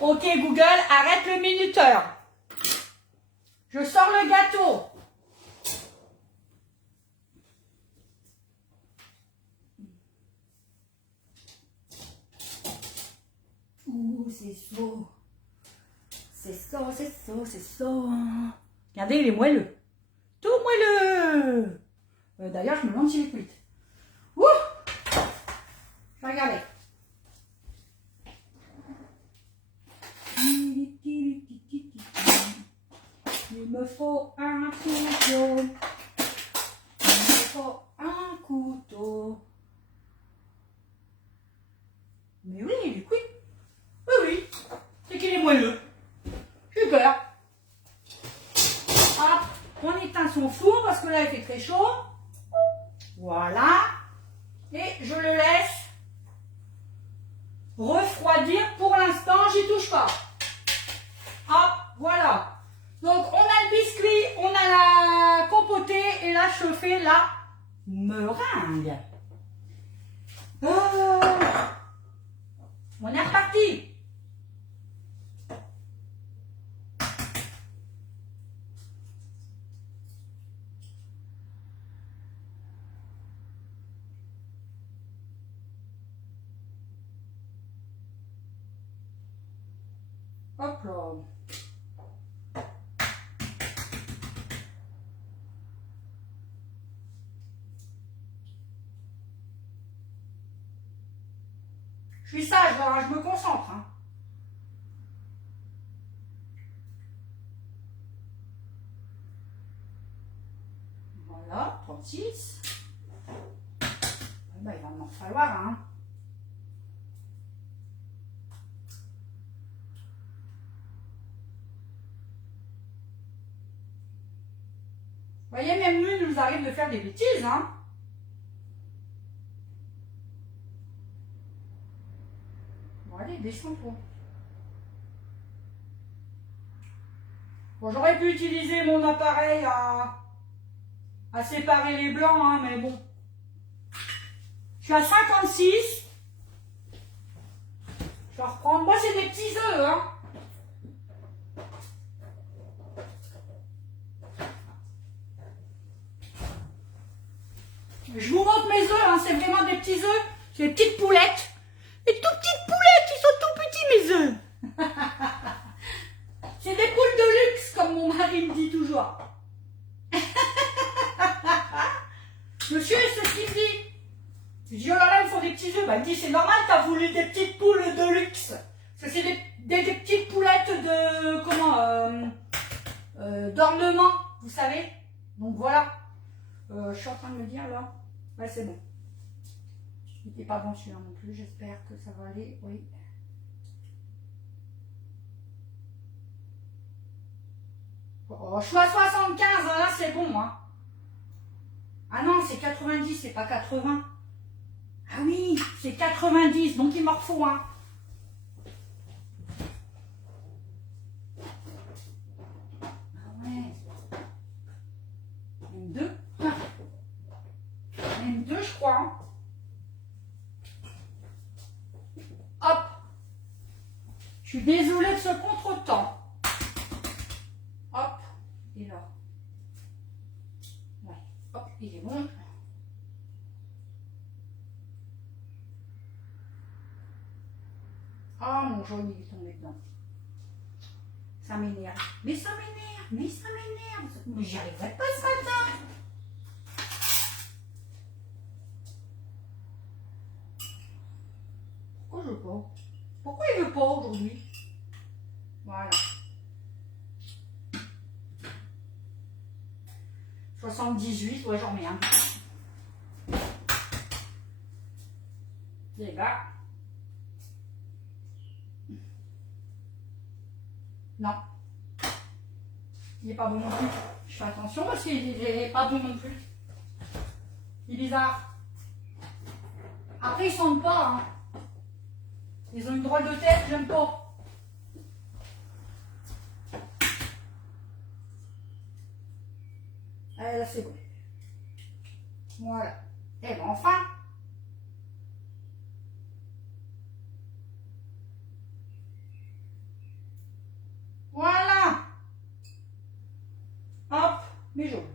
Ok Google, arrête le minuteur. Je sors le gâteau. Ouh, c'est chaud. C'est chaud. Regardez, il est moelleux. Tout moelleux. D'ailleurs, je me demande s'il est cuit. Ouh. Je vais regarder. Il me faut un couteau. Mais oui, il est cuit. Oui. C'est qu'il est moelleux. Super. Hop, on éteint son four parce que là, il fait très chaud. Voilà. Et je le laisse refroidir. Pour l'instant, j'y touche pas. Hop, voilà. Donc, on a le biscuit, on a la compotée et là, je fais la meringue. On est reparti. Hop là. Je suis sage, alors je me concentre. Hein. Voilà, 36. Ben, il va m'en falloir, hein. Vous voyez, même nous, il nous arrive de faire des bêtises, hein. Bon, allez, descends-toi. Bon, j'aurais pu utiliser mon appareil à séparer les blancs, hein, mais bon. Je suis à 56. Je vais reprendre. Moi, c'est des petits œufs, hein. Je vous montre mes œufs, hein, c'est vraiment des petits œufs. C'est des petites poulettes. Des tout petites poulettes, ils sont tout petits mes œufs. C'est des poules de luxe, comme mon mari me dit toujours. Monsieur, c'est ce qu'il me dit. Je dis, oh là là, ils font des petits œufs. Bah, il me dit, c'est normal, t'as voulu des petites poules de luxe. Parce que c'est des petites poulettes de, d'ornement, vous savez. Donc voilà. Je suis en train de me dire là. Ouais, c'est bon. Il n'était pas bon celui-là non plus. J'espère que ça va aller. Oui. Oh, je suis à 75, hein, là c'est bon. Hein. Ah non, c'est 90, c'est pas 80. Ah oui, c'est 90, donc il m'en faut un. Ah ouais. Même deux. Même deux, je crois. Hein. Hop. Je suis désolée de ce contretemps. Hop. Et là. Ouais. Hop, il est bon. Ah, mon jaune, il est tombé dedans. Ça m'énerve. Mais ça m'énerve. Mais ça m'énerve. Mais j'y arriverai pas ce matin. Pourquoi je veux pas? Pourquoi il veut pas aujourd'hui? Voilà. 78, ouais, j'en mets un. Les gars. Non. Il n'est pas bon non plus. Je fais attention parce qu'il n'est pas bon non plus. Il est bizarre. Après, ils sentent pas. Hein. Ils ont une drôle de tête, j'aime pas. Allez, là, c'est bon. Voilà. Et ben enfin. Voilà. Hop, mes jaunes.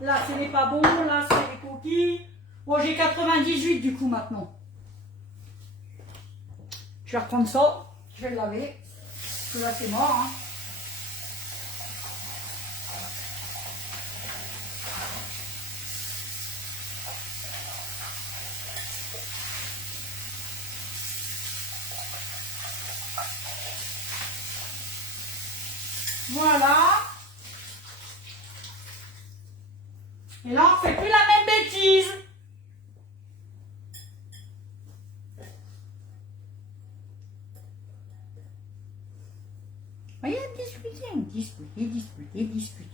Là, ce n'est pas bon. Là, c'est les coquilles. Bon, j'ai 98 du coup maintenant. Je vais reprendre ça. Je vais le laver. Parce que là, c'est mort. Hein. Voilà. Et là, on ne fait plus la même bêtise. Voyez, discuter.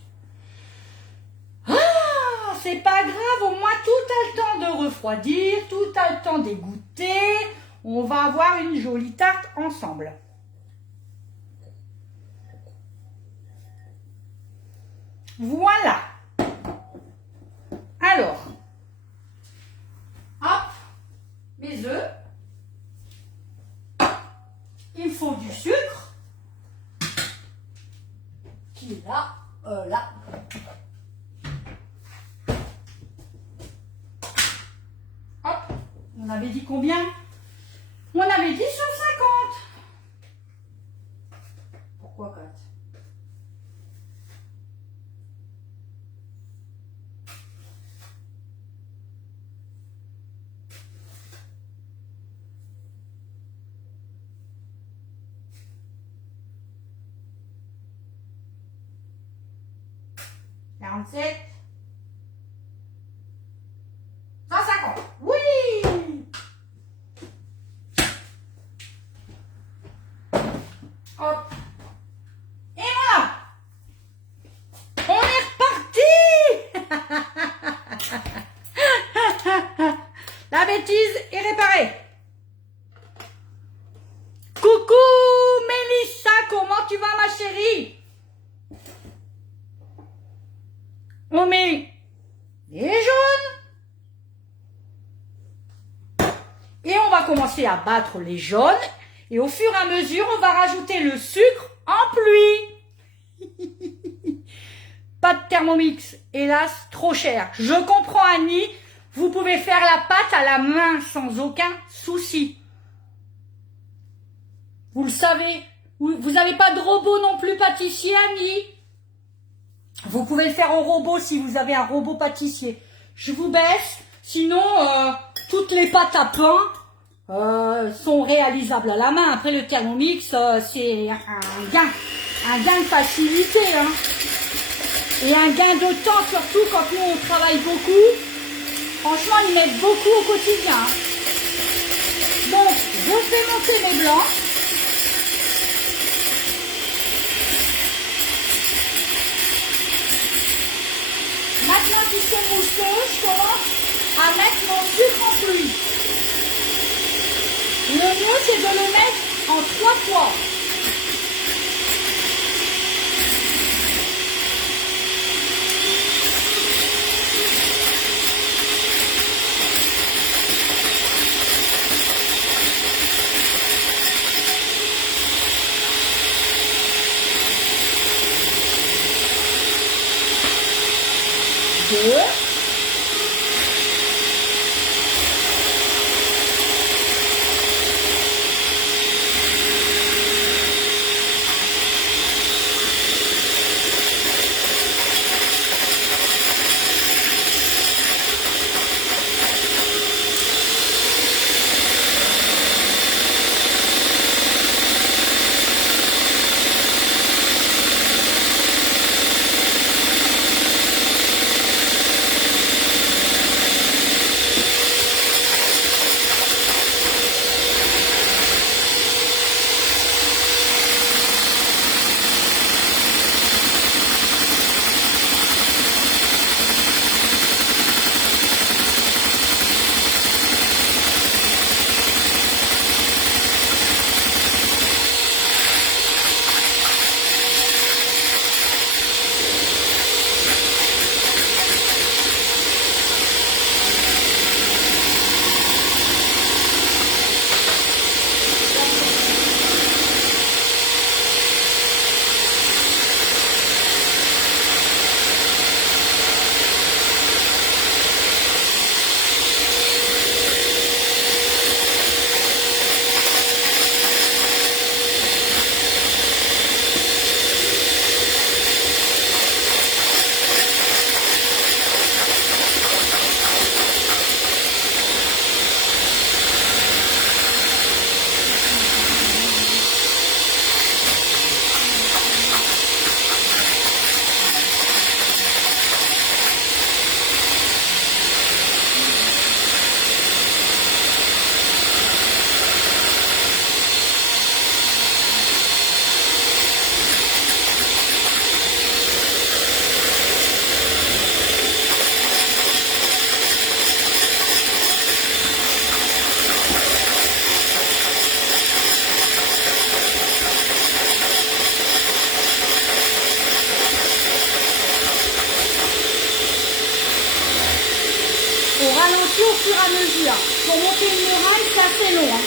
Ah, c'est pas grave, au moins tout a le temps de refroidir, tout a le temps d'égoutter. On va avoir une jolie tarte ensemble. Voilà. Alors, hop, mes œufs. Il faut du sucre. Qui est là, là. Hop, on avait dit combien? On avait dit 150. Pourquoi 4? $47. 150. Oui. Hop. Et voilà. On est reparti. La bêtise est réparée. Coucou Mélissa, comment tu vas ma chérie? On met les jaunes. Et on va commencer à battre les jaunes. Et au fur et à mesure, on va rajouter le sucre en pluie. Pas de Thermomix, hélas, trop cher. Je comprends Annie, vous pouvez faire la pâte à la main sans aucun souci. Vous le savez, vous n'avez pas de robot non plus pâtissier Annie. Vous pouvez le faire au robot si vous avez un robot pâtissier. Je vous baisse, sinon toutes les pâtes à pain, sont réalisables à la main. Après le Thermomix, c'est un gain de facilité, hein. Et un gain de temps, surtout quand nous on travaille beaucoup. Franchement, ils m'aident beaucoup au quotidien. Donc, je fais monter mes blancs. Maintenant qu'ils sont mousseux, je commence à mettre mon sucre en pluie. Le mieux, c'est de le mettre en 3 fois. Deux. Ralentir au fur et à mesure. Pour monter une muraille, c'est assez long, hein.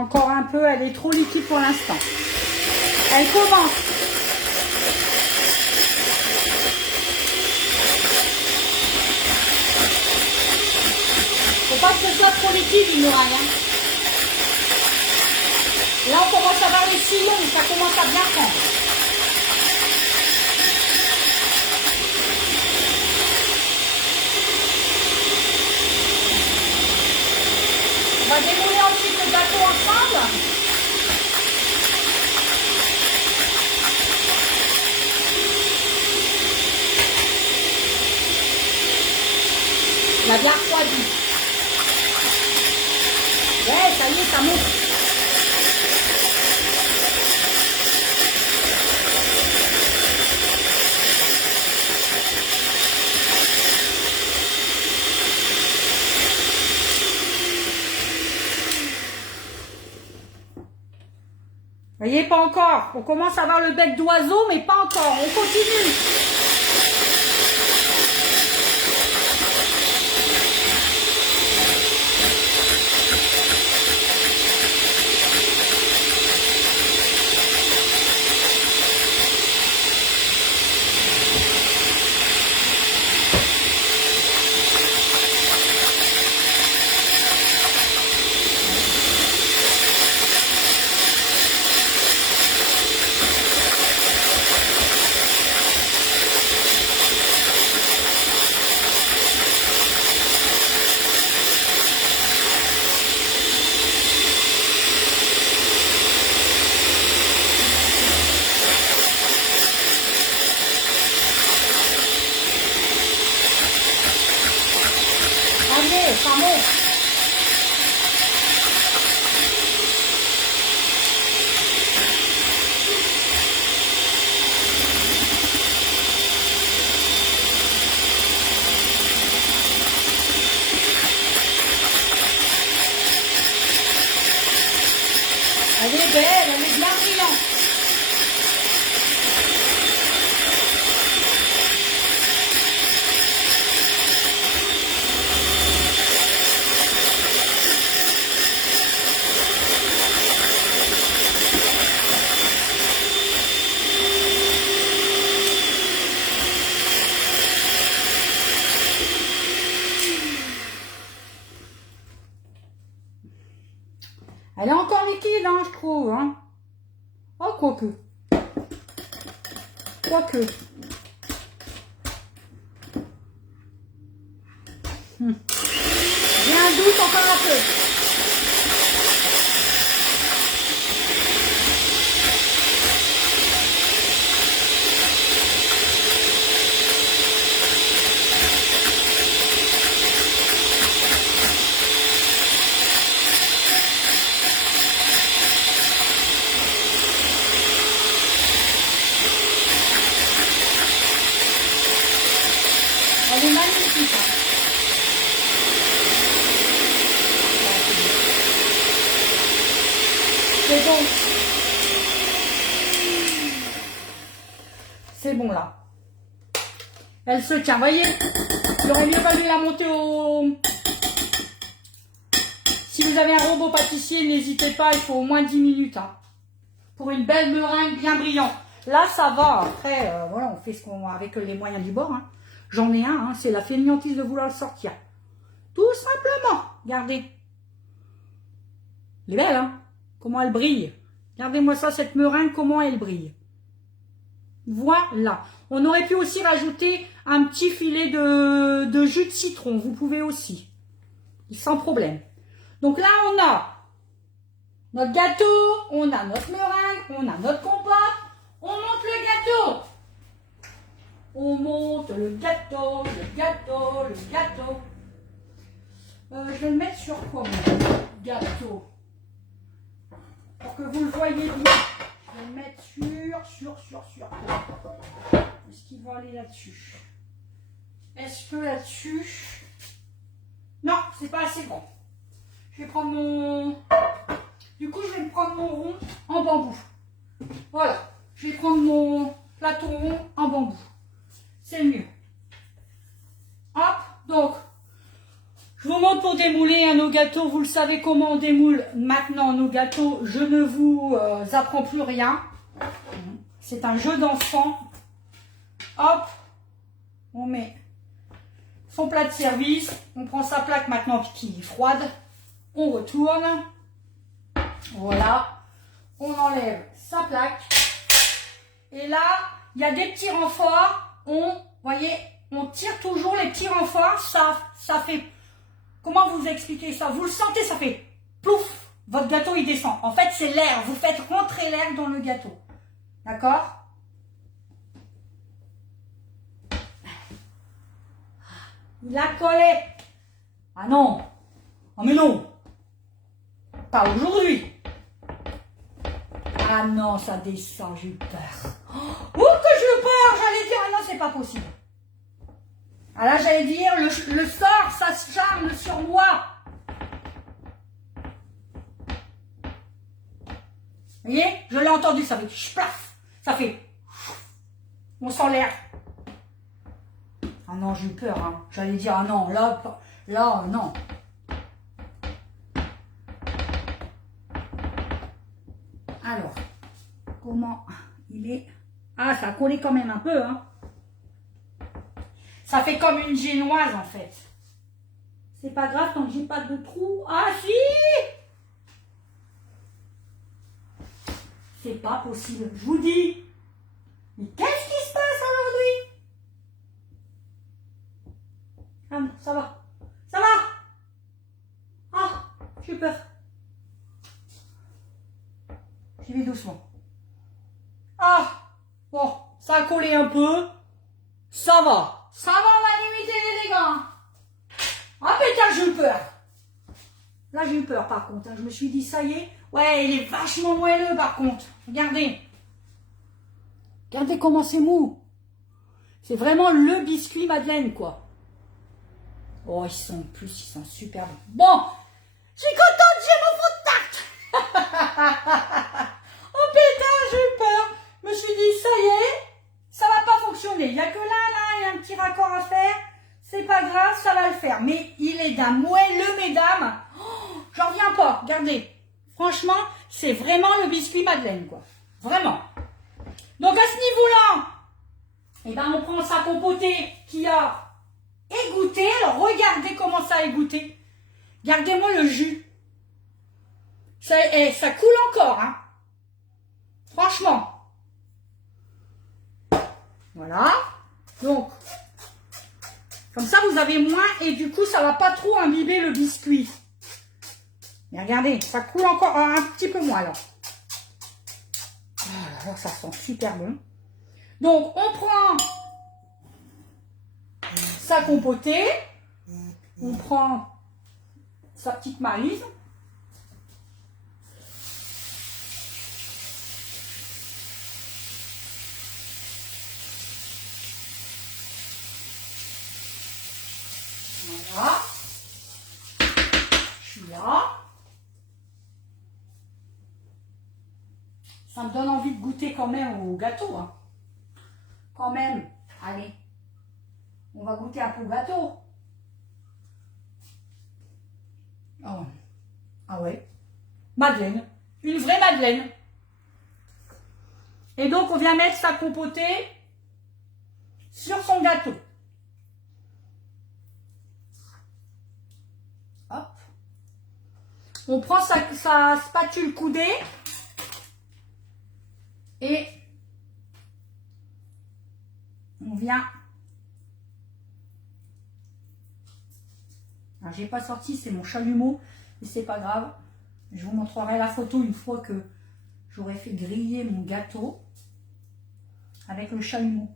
Encore un peu, elle est trop liquide pour l'instant. Elle commence. Faut pas que ce soit trop liquide une muraille, hein. Là on commence à voir les sillons, ça commence à bien prendre. On va démouler ensuite le gâteau ensemble. Il a bien refroidi. Ouais, ça y est, ça monte. Vous voyez, pas encore. On commence à avoir le bec d'oiseau, mais pas encore. On continue. ça monte. Elle est belle, elle est bien brillante. Elle est encore liquide, hein, je trouve. Hein. Oh, quoique. Quoique. J'ai un doute encore un peu. Elle est magnifique. Hein. C'est bon. C'est bon là. Elle se tient, voyez. Il aurait mieux fallu la monter au... Si vous avez un robot pâtissier, n'hésitez pas, il faut au moins 10 minutes. Hein, pour une belle meringue bien brillante. Là, ça va. Après, voilà, on fait ce qu'on avec les moyens du bord. Hein. J'en ai un, hein, c'est la fainéantise de vouloir le sortir. Tout simplement. Regardez. Elle est belle, hein. Comment elle brille. Regardez-moi ça, cette meringue, comment elle brille. Voilà. On aurait pu aussi rajouter un petit filet de jus de citron. Vous pouvez aussi. Sans problème. Donc là, on a notre gâteau, on a notre meringue, on a notre compote. On monte le gâteau. On monte le gâteau, le gâteau, le gâteau. Je vais le mettre sur quoi, mon gâteau? Pour que vous le voyez bien. Je vais le mettre sur. Est-ce qu'il va aller là-dessus? Est-ce que là-dessus... Non, c'est pas assez grand. Je vais prendre mon... Du coup, je vais prendre mon rond en bambou. Voilà. Je vais prendre mon plateau rond en bambou. C'est mieux. Hop, donc, je vous montre pour démouler nos gâteaux. Vous le savez comment on démoule maintenant nos gâteaux. Je ne vous apprends plus rien. C'est un jeu d'enfant. Hop, on met son plat de service. On prend sa plaque maintenant qui est froide. On retourne. Voilà. On enlève sa plaque. Et là, il y a des petits renforts. Voyez, on tire toujours les petits renforts. Ça fait... Comment vous expliquer ça? Vous le sentez, ça fait plouf. Votre gâteau, il descend. En fait, c'est l'air. Vous faites rentrer l'air dans le gâteau. D'accord? Il a collé. Ah non. Oh mais non. Pas aujourd'hui. Ah non, ça descend, j'ai eu peur. Oh, que j'ai eu peur. J'allais dire, ah non, c'est pas possible. Ah là, j'allais dire, le sort, ça se charme sur moi. Vous voyez? Je l'ai entendu, ça fait splaf. Ça fait... On sent l'air. Ah non, j'ai eu peur. Hein. J'allais dire, ah non, là, non. Alors, comment il est... Ah, ça a collé quand même un peu, hein. Ça fait comme une génoise, en fait. C'est pas grave tant que j'ai pas de trou. Ah, si! C'est pas possible, je vous dis. Mais qu'est-ce qui se passe aujourd'hui? Ah non, ça va. Ça va! Ah, j'ai peur. J'y vais doucement. Ah, bon, ça a collé un peu. Ça va. Ça va, on va limiter les dégâts. Ah putain, j'ai eu peur. Là, j'ai eu peur par contre. Je me suis dit, ça y est. Ouais, il est vachement moelleux par contre. Regardez. Regardez comment c'est mou. C'est vraiment le biscuit Madeleine, quoi. Oh, ils sont super bons. Bon, je suis contente, j'ai mon fond de tarte. Oh putain, j'ai eu peur. Je me suis dit, ça y est, ça va pas fonctionner. Il n'y a que là, il y a un petit raccord à faire. C'est pas grave, ça va le faire. Mais il est d'un moelleux, mesdames. Oh, j'en reviens pas, regardez. Franchement, c'est vraiment le biscuit Madeleine, quoi. Vraiment. Donc à ce niveau-là, eh ben, on prend sa compotée qui a égoutté. Alors regardez comment ça a égoutté. Regardez-moi le jus. Ça coule encore, hein. Franchement. Voilà. Donc, comme ça, vous avez moins et du coup, ça va pas trop imbiber le biscuit. Mais regardez, ça coule encore un petit peu moins, là. Oh, ça sent super bon. Donc, on prend sa compotée. On prend sa petite maryse. Voilà. Je suis là. Ça me donne envie de goûter quand même au gâteau. Hein. Quand même. Allez. On va goûter un peu au gâteau. Oh. Ah ouais. Madeleine. Une vraie Madeleine. Et donc, on vient mettre sa compotée sur son gâteau. Hop. On prend sa spatule coudée et on vient. Alors, j'ai pas sorti, c'est mon chalumeau, mais c'est pas grave. Je vous montrerai la photo une fois que j'aurai fait griller mon gâteau avec le chalumeau.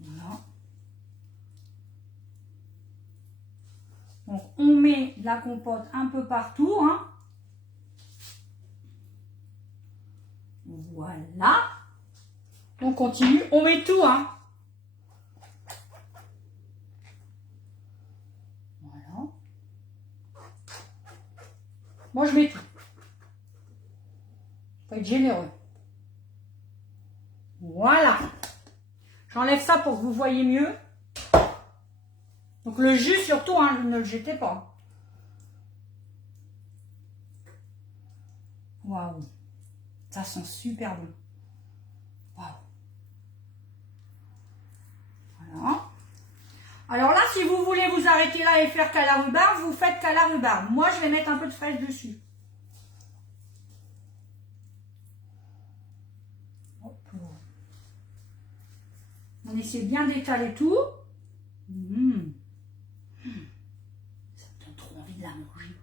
Voilà. Donc, on met de la compote un peu partout. Hein. Voilà. On continue. On met tout. Hein. Voilà. Moi, je mets tout. Faut être généreux. Voilà. J'enlève ça pour que vous voyez mieux. Donc le jus surtout, hein, ne le jetez pas. Waouh. Ça sent super bon. Waouh. Voilà. Alors là, si vous voulez vous arrêter là et faire qu'à la rhubarbe, vous faites qu'à la rhubarbe. Moi, je vais mettre un peu de fraise dessus. Hop. On essaie bien d'étaler tout. Ça me donne trop envie de la manger.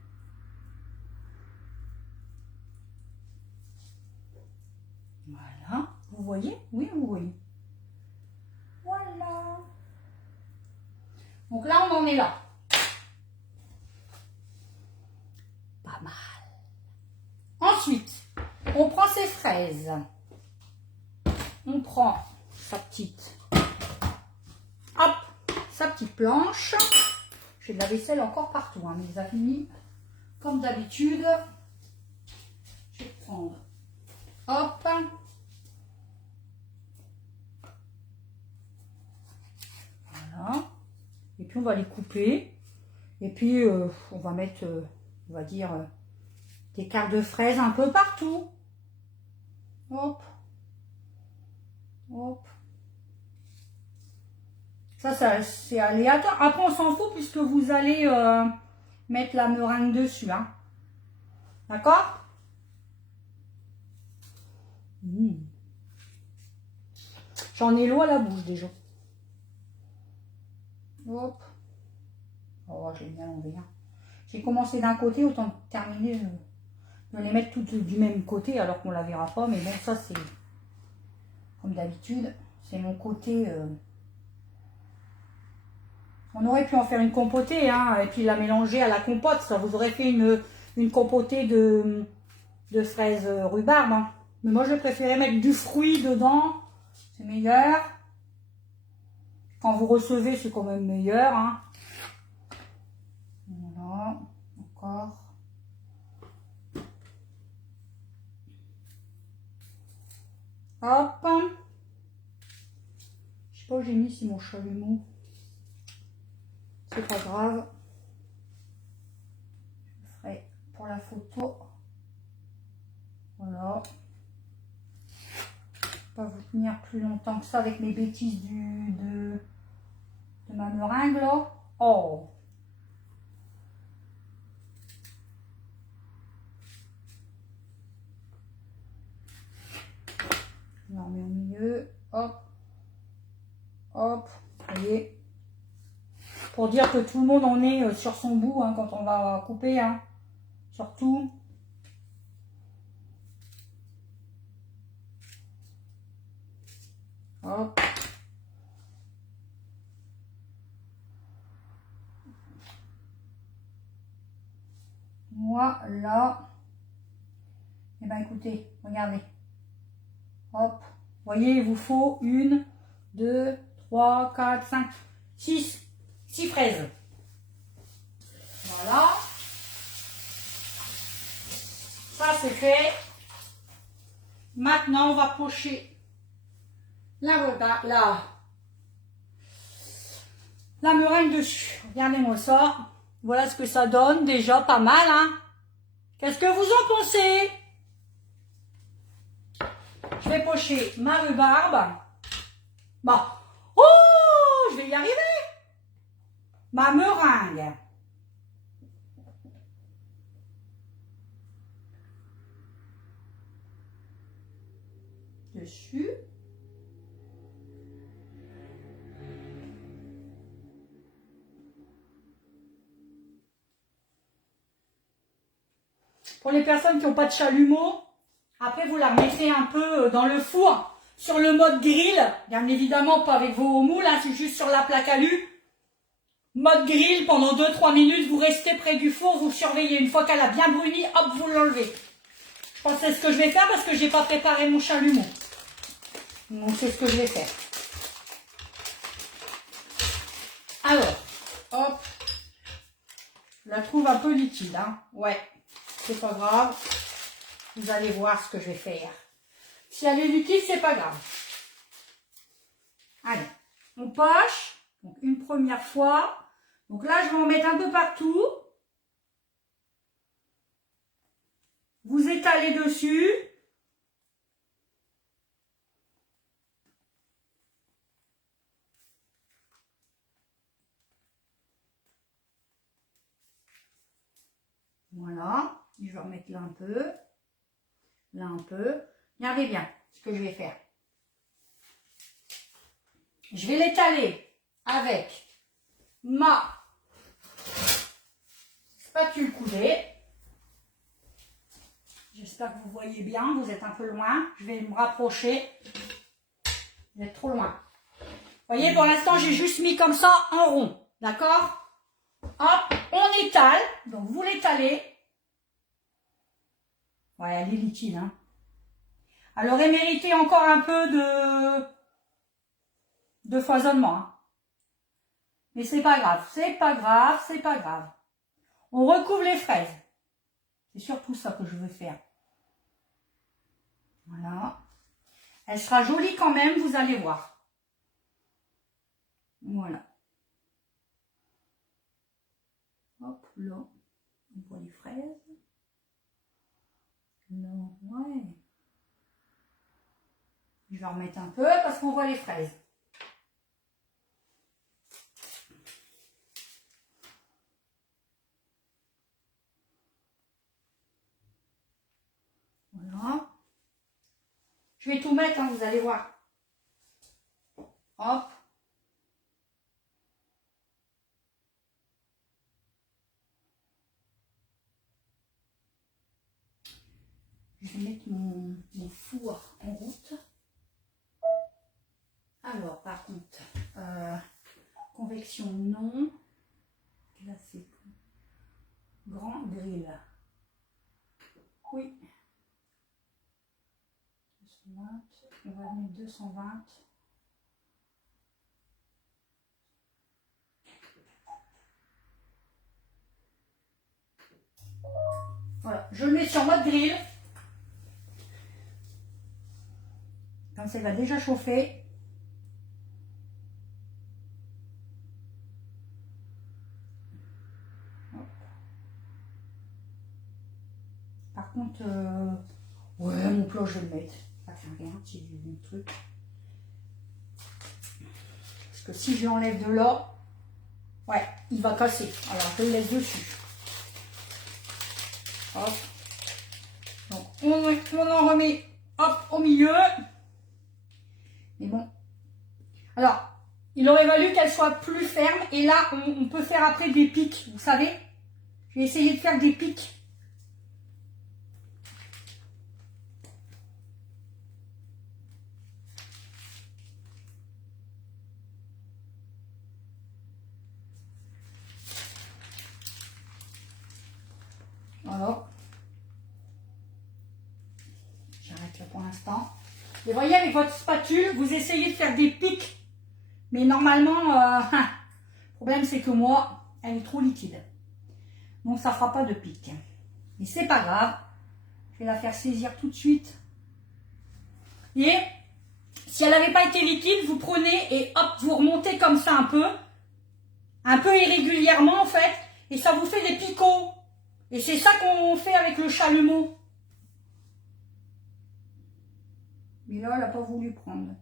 Voilà. Vous voyez? Oui, vous voyez. Voilà. Donc là, on en est là. Pas mal. Ensuite, on prend ses fraises. On prend sa petite... Hop, sa petite planche. J'ai de la vaisselle encore partout, hein, mes amis. Comme d'habitude, je vais prendre... Hop. Voilà. Et puis, on va les couper. Et puis, on va mettre, on va dire, des quarts de fraises un peu partout. Hop. Hop. Ça c'est aléatoire. Après, on s'en fout puisque vous allez mettre la meringue dessus. Hein. D'accord? J'en ai l'eau à la bouche déjà. Hop. Oh, j'ai bien enlevé. Hein. J'ai commencé d'un côté, autant terminer de les mettre toutes du même côté alors qu'on ne la verra pas. Mais bon, ça c'est comme d'habitude. C'est mon côté... On aurait pu en faire une compotée, hein, et puis la mélanger à la compote. Ça vous aurait fait une compotée de fraises rhubarbe. Hein. Mais moi, je préférais mettre du fruit dedans. C'est meilleur. Quand vous recevez, c'est quand même meilleur. Hein. Voilà, encore. Hop. Je sais pas où j'ai mis si mon chalumeau. C'est pas grave. Je ferai pour la photo. Voilà. Pas vous tenir plus longtemps que ça avec mes bêtises de ma meringue là. Oh. On met au milieu. Hop. Hop. Vous voyez. Pour dire que tout le monde en est sur son bout hein, quand on va couper. Hein. Surtout. Hop. Voilà. Et ben écoutez, regardez. Hop. Vous voyez, il vous faut 1, 2, 3, 4, 5, 6 fraises. Voilà. Ça c'est fait. Maintenant, on va pocher la meringue dessus. Regardez-moi ça. Voilà ce que ça donne. Déjà pas mal. Hein. Qu'est-ce que vous en pensez? Je vais pocher ma rhubarbe. Bon. Oh, je vais y arriver. Ma meringue. Dessus. Pour les personnes qui n'ont pas de chalumeau, après vous la mettez un peu dans le four, sur le mode grill, bien évidemment pas avec vos moules, hein, c'est juste sur la plaque alu. Mode grill, pendant 2-3 minutes, vous restez près du four, vous surveillez. Une fois qu'elle a bien bruni, hop, vous l'enlevez. Je pense que c'est ce que je vais faire parce que j'ai pas préparé mon chalumeau. Donc c'est ce que je vais faire. Alors, hop. Je la trouve un peu liquide, hein. Ouais, c'est pas grave. Vous allez voir ce que je vais faire. Si elle est liquide, c'est pas grave. Allez, on poche. Donc une première fois. Donc là, je vais en mettre un peu partout. Vous étalez dessus. Voilà. Je vais remettre là un peu. Là un peu. Regardez bien ce que je vais faire. Je vais l'étaler avec ma spatule coudée. J'espère que vous voyez bien, vous êtes un peu loin. Je vais me rapprocher. Vous êtes trop loin. Vous voyez, pour l'instant, j'ai juste mis comme ça en rond. D'accord? Hop, on étale. Donc, vous l'étalez. Ouais, elle est liquide. Hein. Elle aurait mérité encore un peu de foisonnement. Hein. Mais c'est pas grave, c'est pas grave, c'est pas grave. On recouvre les fraises. C'est surtout ça que je veux faire. Voilà. Elle sera jolie quand même, vous allez voir. Voilà. Hop, là. On voit les fraises. Là, ouais. Je vais en remettre un peu parce qu'on voit les fraises. Voilà. Je vais tout mettre, hein, vous allez voir. Hop. Je vais mettre mon four en route. Alors, par contre, convection non. grill. Oui. 220, on va mettre 220. Voilà, je le mets sur mode grill. Comme ça, il va déjà chauffer. Hop. Par contre, ouais, mon plat, je vais le mettre. Ça fait rien, si j'ai mon truc. Parce que si je l'enlève de là, ouais, il va casser. Alors, je le laisse dessus. Hop. Donc, on en remet, hop, au milieu. Mais bon. Alors, il aurait valu qu'elle soit plus ferme. Et là, on peut faire après des pics, vous savez. Je vais essayer de faire des pics. Voilà. J'arrête là pour l'instant. Et voyez, avec votre spatule, vous essayez de faire des pics. Mais normalement, le problème c'est que moi, elle est trop liquide. Donc ça ne fera pas de pic. Mais c'est pas grave. Je vais la faire saisir tout de suite. Et si elle n'avait pas été liquide, vous prenez et hop, vous remontez comme ça un peu irrégulièrement en fait. Et ça vous fait des picots. Et c'est ça qu'on fait avec le chalumeau. Mais là, elle n'a pas voulu prendre.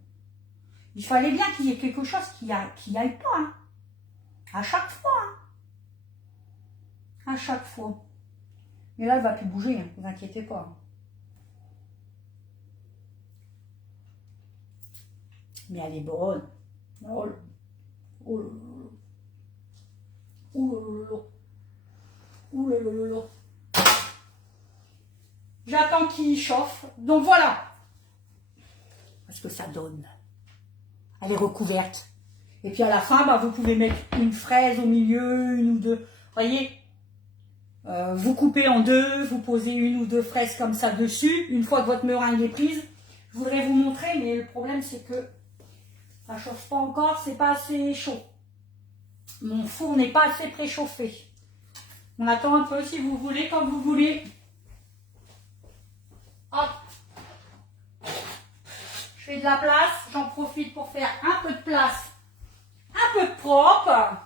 Il fallait bien qu'il y ait quelque chose qui aille pas. Hein. À chaque fois. Hein. À chaque fois. Mais là, elle ne va plus bouger. Hein. Ne vous inquiétez pas. Mais elle est bonne. Oh là là. Oh là là. Oh là là. Oh là là là. J'attends qu'il chauffe. Donc voilà. Parce que ça donne. Elle est recouverte. Et puis à la fin, bah, vous pouvez mettre une fraise au milieu, une ou deux. Voyez, vous coupez en deux, vous posez une ou deux fraises comme ça dessus. Une fois que votre meringue est prise, je voudrais vous montrer, mais le problème c'est que ça ne chauffe pas encore, c'est pas assez chaud. Mon four n'est pas assez préchauffé. On attend un peu si vous voulez, comme vous voulez. Hop. Je fais de la place, j'en profite pour faire un peu de place, un peu de propre.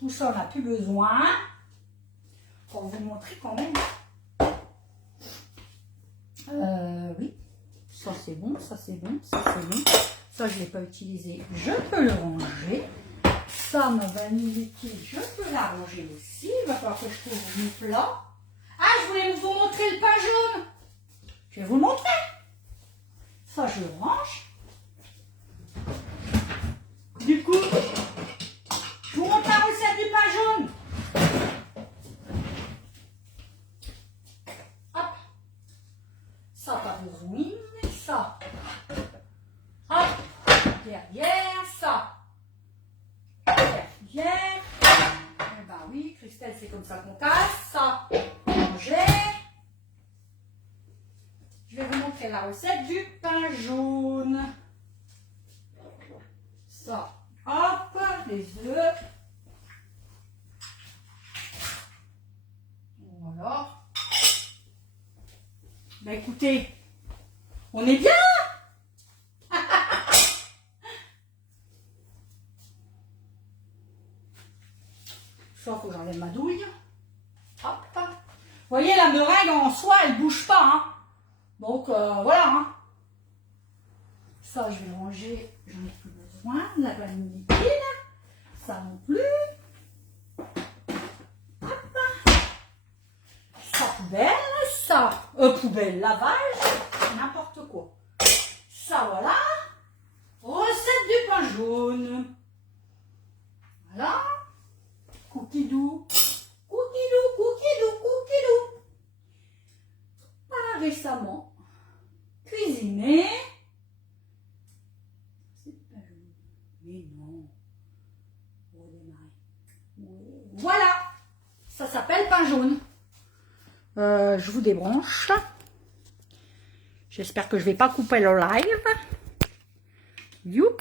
Tout ça, on n'a plus besoin. Pour vous montrer quand même. Oui. Ça c'est bon, ça c'est bon, ça c'est bon. Ça je ne l'ai pas utilisé, je peux le ranger. Ça, ma vanille liquide, je peux la ranger aussi. Il va falloir que je trouve mon plat. Ah, je voulais vous montrer le pain jaune. Je vais vous le montrer. Ça, je le range. Du coup, je vous montre la recette du pain jaune. Hop. Ça, pas besoin. Ça. Hop. Derrière, ça. Derrière. Eh ben oui, Christelle, c'est comme ça qu'on casse. Ça, ranger. Je vais vous montrer la recette du pain jaune. Ça, hop, les œufs. Voilà. Ben écoutez, on est bien. Ça, faut que j'enlève ma douille. Hop. Vous voyez, la meringue en soi, elle bouge pas. Hein. Donc, voilà. Hein. Ça, je vais le ranger. J'en ai plus besoin. La vanille liquide. Ça non plus. Hop. Ça, poubelle. Ça, poubelle, lavage. N'importe quoi. Ça, voilà. Recette du pain jaune. Voilà. Cookie doux. Cookie doux, cookie doux, cookie doux. Pas récemment cuisiné. C'est pas joli. Mais non. Oh les mailles. Ça s'appelle pain jaune. Je vous débranche. J'espère que je ne vais pas couper le live. Youp.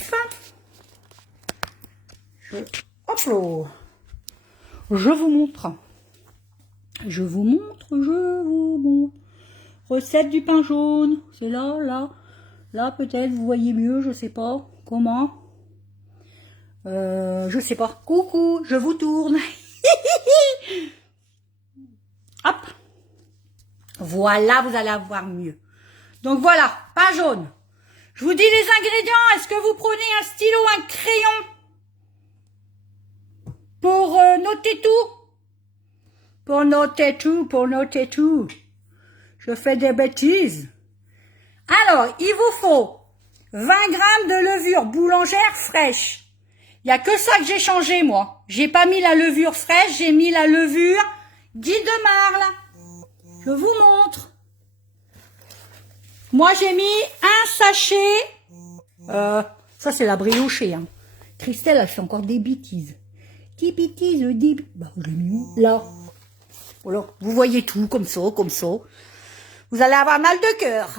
Hop là. Je vous montre. Je vous montre. Recette du pain jaune. C'est là, là. Là, peut-être, vous voyez mieux, je sais pas. Comment? Je sais pas. Coucou, je vous tourne. Hop. Voilà, vous allez avoir mieux. Donc voilà, pain jaune. Je vous dis les ingrédients. Est-ce que vous prenez un stylo, un crayon pour noter tout? Pour noter tout. Je fais des bêtises. Alors, il vous faut 20 grammes de levure boulangère fraîche. Il n'y a que ça que j'ai changé, moi. J'ai pas mis la levure fraîche, j'ai mis la levure Guy de Marle. Je vous montre. Moi, j'ai mis un sachet. Ça, c'est la briochée. Hein. Christelle, elle fait encore des bêtises. Des bêtises, bah, je l'ai mis où? Là. Voilà. Vous voyez tout, comme ça, comme ça. Vous allez avoir mal de cœur.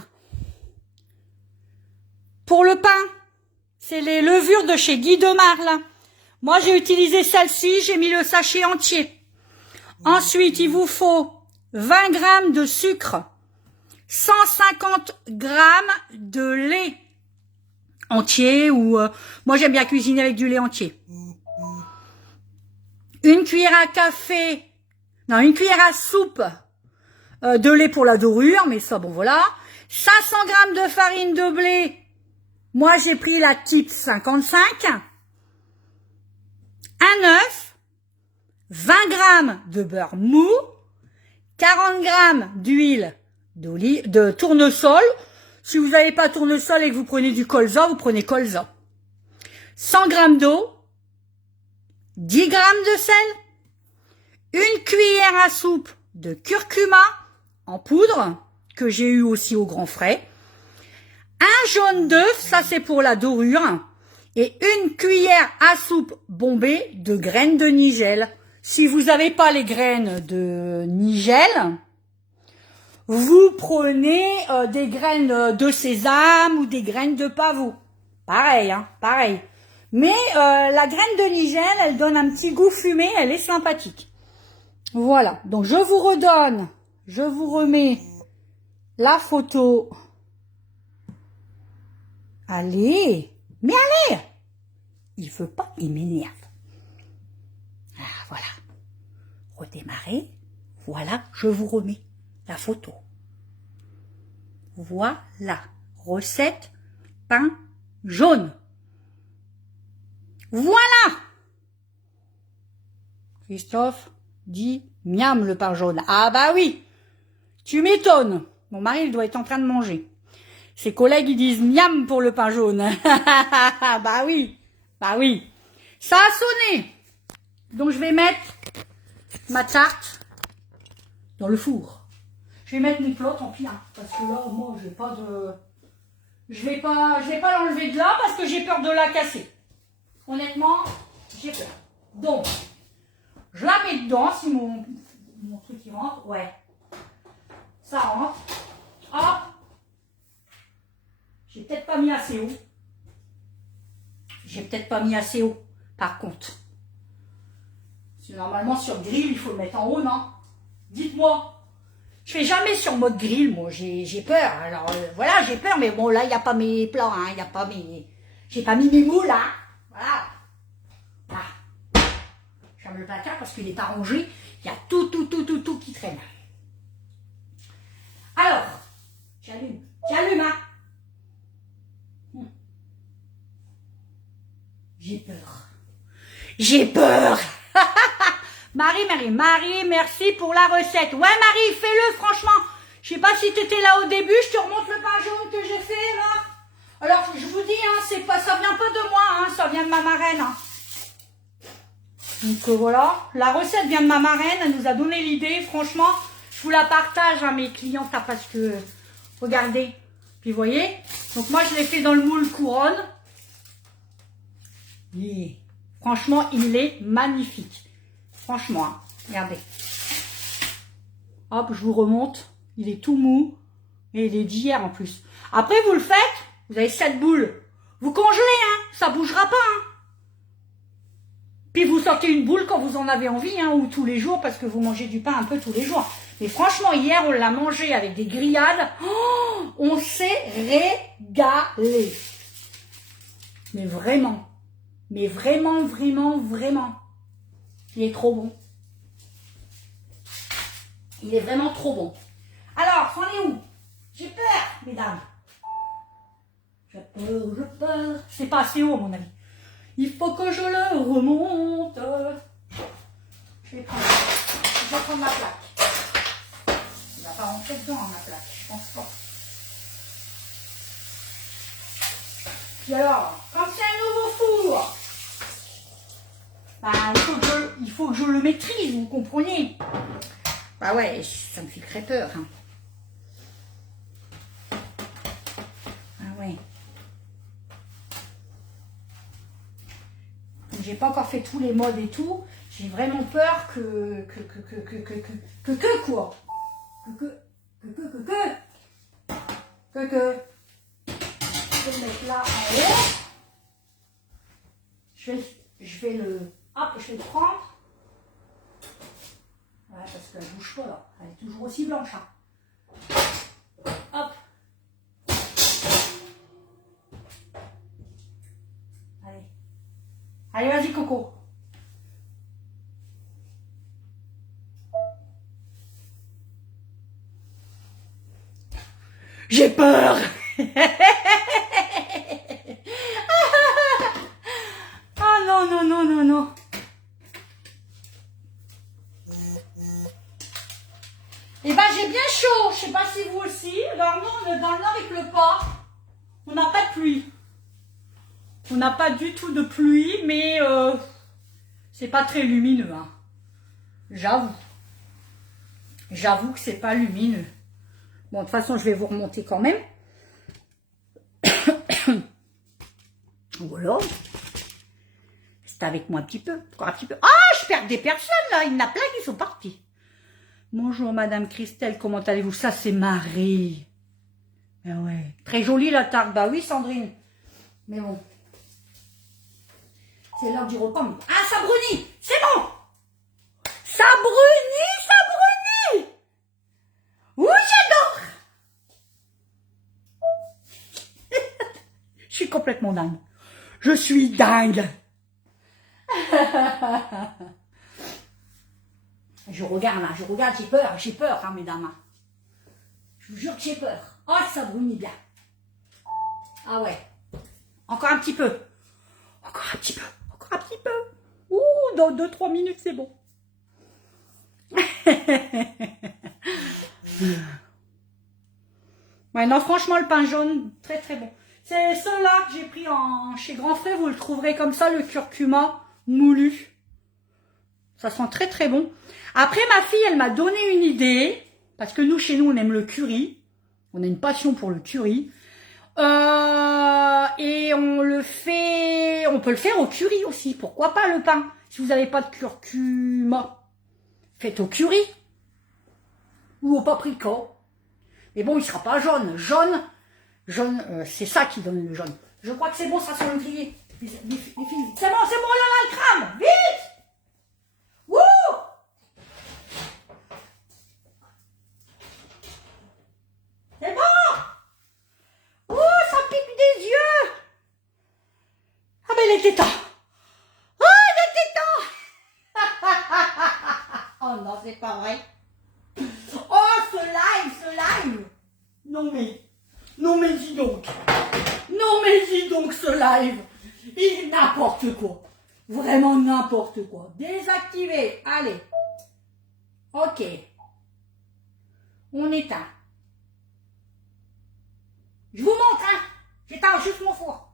Pour le pain, c'est les levures de chez Guy de Marle. Moi, j'ai utilisé celle-ci, j'ai mis le sachet entier. Ensuite, il vous faut 20 grammes de sucre, 150 grammes de lait entier ou moi j'aime bien cuisiner avec du lait entier. Une cuillère à soupe de lait pour la dorure, mais ça bon voilà. 500 grammes de farine de blé. Moi j'ai pris la type 55. Un œuf, 20 grammes de beurre mou, 40 grammes d'huile de tournesol. Si vous n'avez pas tournesol et que vous prenez du colza, vous prenez colza. 100 grammes d'eau, 10 grammes de sel, une cuillère à soupe de curcuma en poudre, que j'ai eu aussi au grand frais, un jaune d'œuf, ça c'est pour la dorure, et une cuillère à soupe bombée de graines de nigel. Si vous n'avez pas les graines de nigel, vous prenez des graines de sésame ou des graines de pavot. Pareil, hein, pareil. Mais la graine de nigel, elle donne un petit goût fumé, elle est sympathique. Voilà, donc je vous remets la photo. Allez, mais allez! Il veut pas, il m'énerve. Ah, voilà. Redémarrer. Voilà, je vous remets la photo. Voilà. Recette pain jaune. Voilà. Christophe dit miam le pain jaune. Ah bah oui. Tu m'étonnes. Mon mari, il doit être en train de manger. Ses collègues, ils disent miam pour le pain jaune. Bah oui. Bah oui. Ça a sonné. Donc je vais mettre ma tarte dans le four. Je vais mettre mes plots, tant pis, hein, parce que là, moi, je vais pas l'enlever de là parce que j'ai peur de la casser. Honnêtement, j'ai peur. Donc, je la mets dedans si mon truc y rentre. Ouais. Ça rentre. Hop. J'ai peut-être pas mis assez haut. Par contre. Normalement, sur grill, il faut le mettre en haut, non? Dites-moi. Je fais jamais sur mode grill, moi, j'ai peur. Alors, voilà, j'ai peur, mais bon, là, il n'y a pas mes plans, hein, il n'y a pas mes... J'ai pas mis mes moules, là. Voilà. Voilà. J'aime le placard parce qu'il n'est pas rangé. Il y a tout qui traîne. Alors, j'allume, hein. J'ai peur. Marie, merci pour la recette. Ouais, Marie, fais-le, franchement. Je sais pas si tu étais là au début, je te remonte le pain jaune que j'ai fait, là. Alors, je vous dis, hein, ça vient pas de moi, hein, ça vient de ma marraine. Hein. Donc, voilà. La recette vient de ma marraine, elle nous a donné l'idée. Franchement, je vous la partage à mes clientes, hein, parce que, regardez. Puis, vous voyez. Donc, moi, je l'ai fait dans le moule couronne. Et, franchement, il est magnifique. Franchement, hein, regardez. Hop, je vous remonte. Il est tout mou. Et il est d'hier en plus. Après, vous le faites. Vous avez 7 boules. Vous congelez, hein. Ça bougera pas, hein. Puis vous sortez une boule quand vous en avez envie, hein, ou tous les jours, parce que vous mangez du pain un peu tous les jours. Mais franchement, hier, on l'a mangé avec des grillades. Oh, on s'est régalé. Mais vraiment. Mais vraiment, vraiment, vraiment. Il est trop bon. Il est vraiment trop bon. Alors, c'en est où? J'ai peur, mesdames. J'ai peur. C'est pas assez haut, à mon avis. Il faut que je le remonte. Je vais prendre ma plaque. Il va pas rentrer dedans, ma plaque. Je pense pas. Puis alors, quand c'est un nouveau four, bah, il faut que je le maîtrise, vous comprenez? Bah ouais, ça me fait très peur. Hein. Ah ouais. J'ai pas encore fait tous les modes et tout. J'ai vraiment peur que quoi. Je vais le mettre là en haut. Je vais le. Hop, je vais le prendre. Ouais, parce qu'elle bouge pas là. Elle est toujours aussi blanche. Hein. Hop. Allez. Allez, vas-y, Coco. J'ai peur. Ah non, non, non, non, non. Eh ben, j'ai bien chaud. Je sais pas si vous aussi. Alors, nous, on est dans le nord, il pleut pas. On n'a pas de pluie. On n'a pas du tout de pluie, mais c'est pas très lumineux. Hein. J'avoue. J'avoue que c'est pas lumineux. Bon, de toute façon, je vais vous remonter quand même. Voilà. C'est avec moi un petit peu. Encore un petit peu. Ah, je perds des personnes, là. Il y en a plein qui sont partis. Bonjour, Madame Christelle. Comment allez-vous? Ça, c'est Marie. Ah ouais. Très jolie, la tarte. Bah oui, Sandrine. Mais bon. C'est l'heure du repas. Mais... Ah, ça brunit. C'est bon. Ça brunit, ça brunit. Oui, j'adore. Je suis complètement dingue. Je suis dingue. Je regarde là, j'ai peur, hein, mesdames. Je vous jure que j'ai peur. Oh, ça brunit bien. Ah ouais. Encore un petit peu. Encore un petit peu. Encore un petit peu. Ouh, dans 2-3 minutes, c'est bon. Ouais, non, franchement, le pain jaune, très très bon. C'est ceux-là que j'ai pris chez Grand Frais. Vous le trouverez comme ça, le curcuma moulu. Ça sent très très bon. Après, ma fille, elle m'a donné une idée. Parce que nous, chez nous, on aime le curry. On a une passion pour le curry. Et on peut le faire au curry aussi. Pourquoi pas le pain? Si vous n'avez pas de curcuma, faites au curry. Ou au paprika. Mais bon, il sera pas jaune. Jaune, c'est ça qui donne le jaune. Je crois que c'est bon, ça sent le grillé. Les filles, c'est bon, là, elle crame. Vite! Wouh! C'est bon! Oh, ça pique des yeux! Ah, mais il était temps! Oh, il était temps! Oh non, c'est pas vrai! Oh, ce live! Non mais dis donc! Non mais dis donc, ce live! Il n'importe quoi! Vraiment n'importe quoi! Désactiver! Allez! Ok! On éteint! Je vous montre, hein! J'éteins juste mon four!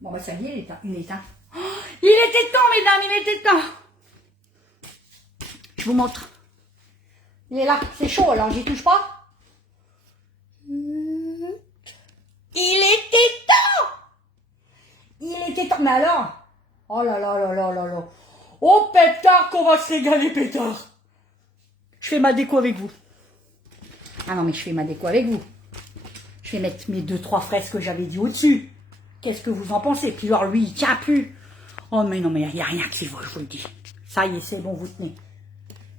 Bon, bah ça y est, il est éteint. Oh, il était temps, mesdames, il était temps! Je vous montre. Il est là, c'est chaud, alors j'y touche pas. Il était temps! Il était temps, mais alors? Oh là là là là là là. Oh pétard, qu'on va se régaler, pétard! Je fais ma déco avec vous. Ah non, mais je fais ma déco avec vous. Je vais mettre mes 2-3 fraises que j'avais dit au-dessus. Qu'est-ce que vous en pensez? Puis alors, lui, il tient plus. Oh, mais non, mais il n'y a rien qui vaut, je vous le dis. Ça y est, c'est bon, vous tenez.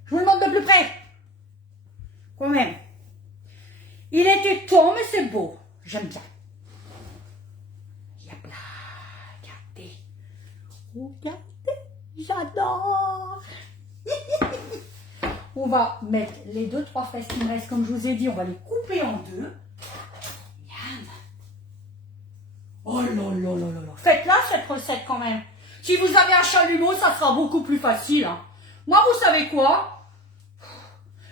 Je vous le montre de plus près. Quand même. Il était temps, mais c'est beau. J'aime bien. Yap là. Regardez. Regardez. J'adore. On va mettre les 2-3 fraises qui me restent, comme je vous ai dit, on va les couper en deux. Miam. Oh là là là là là. Faites-la cette recette quand même. Si vous avez un chalumeau, ça sera beaucoup plus facile. Hein. Moi, vous savez quoi?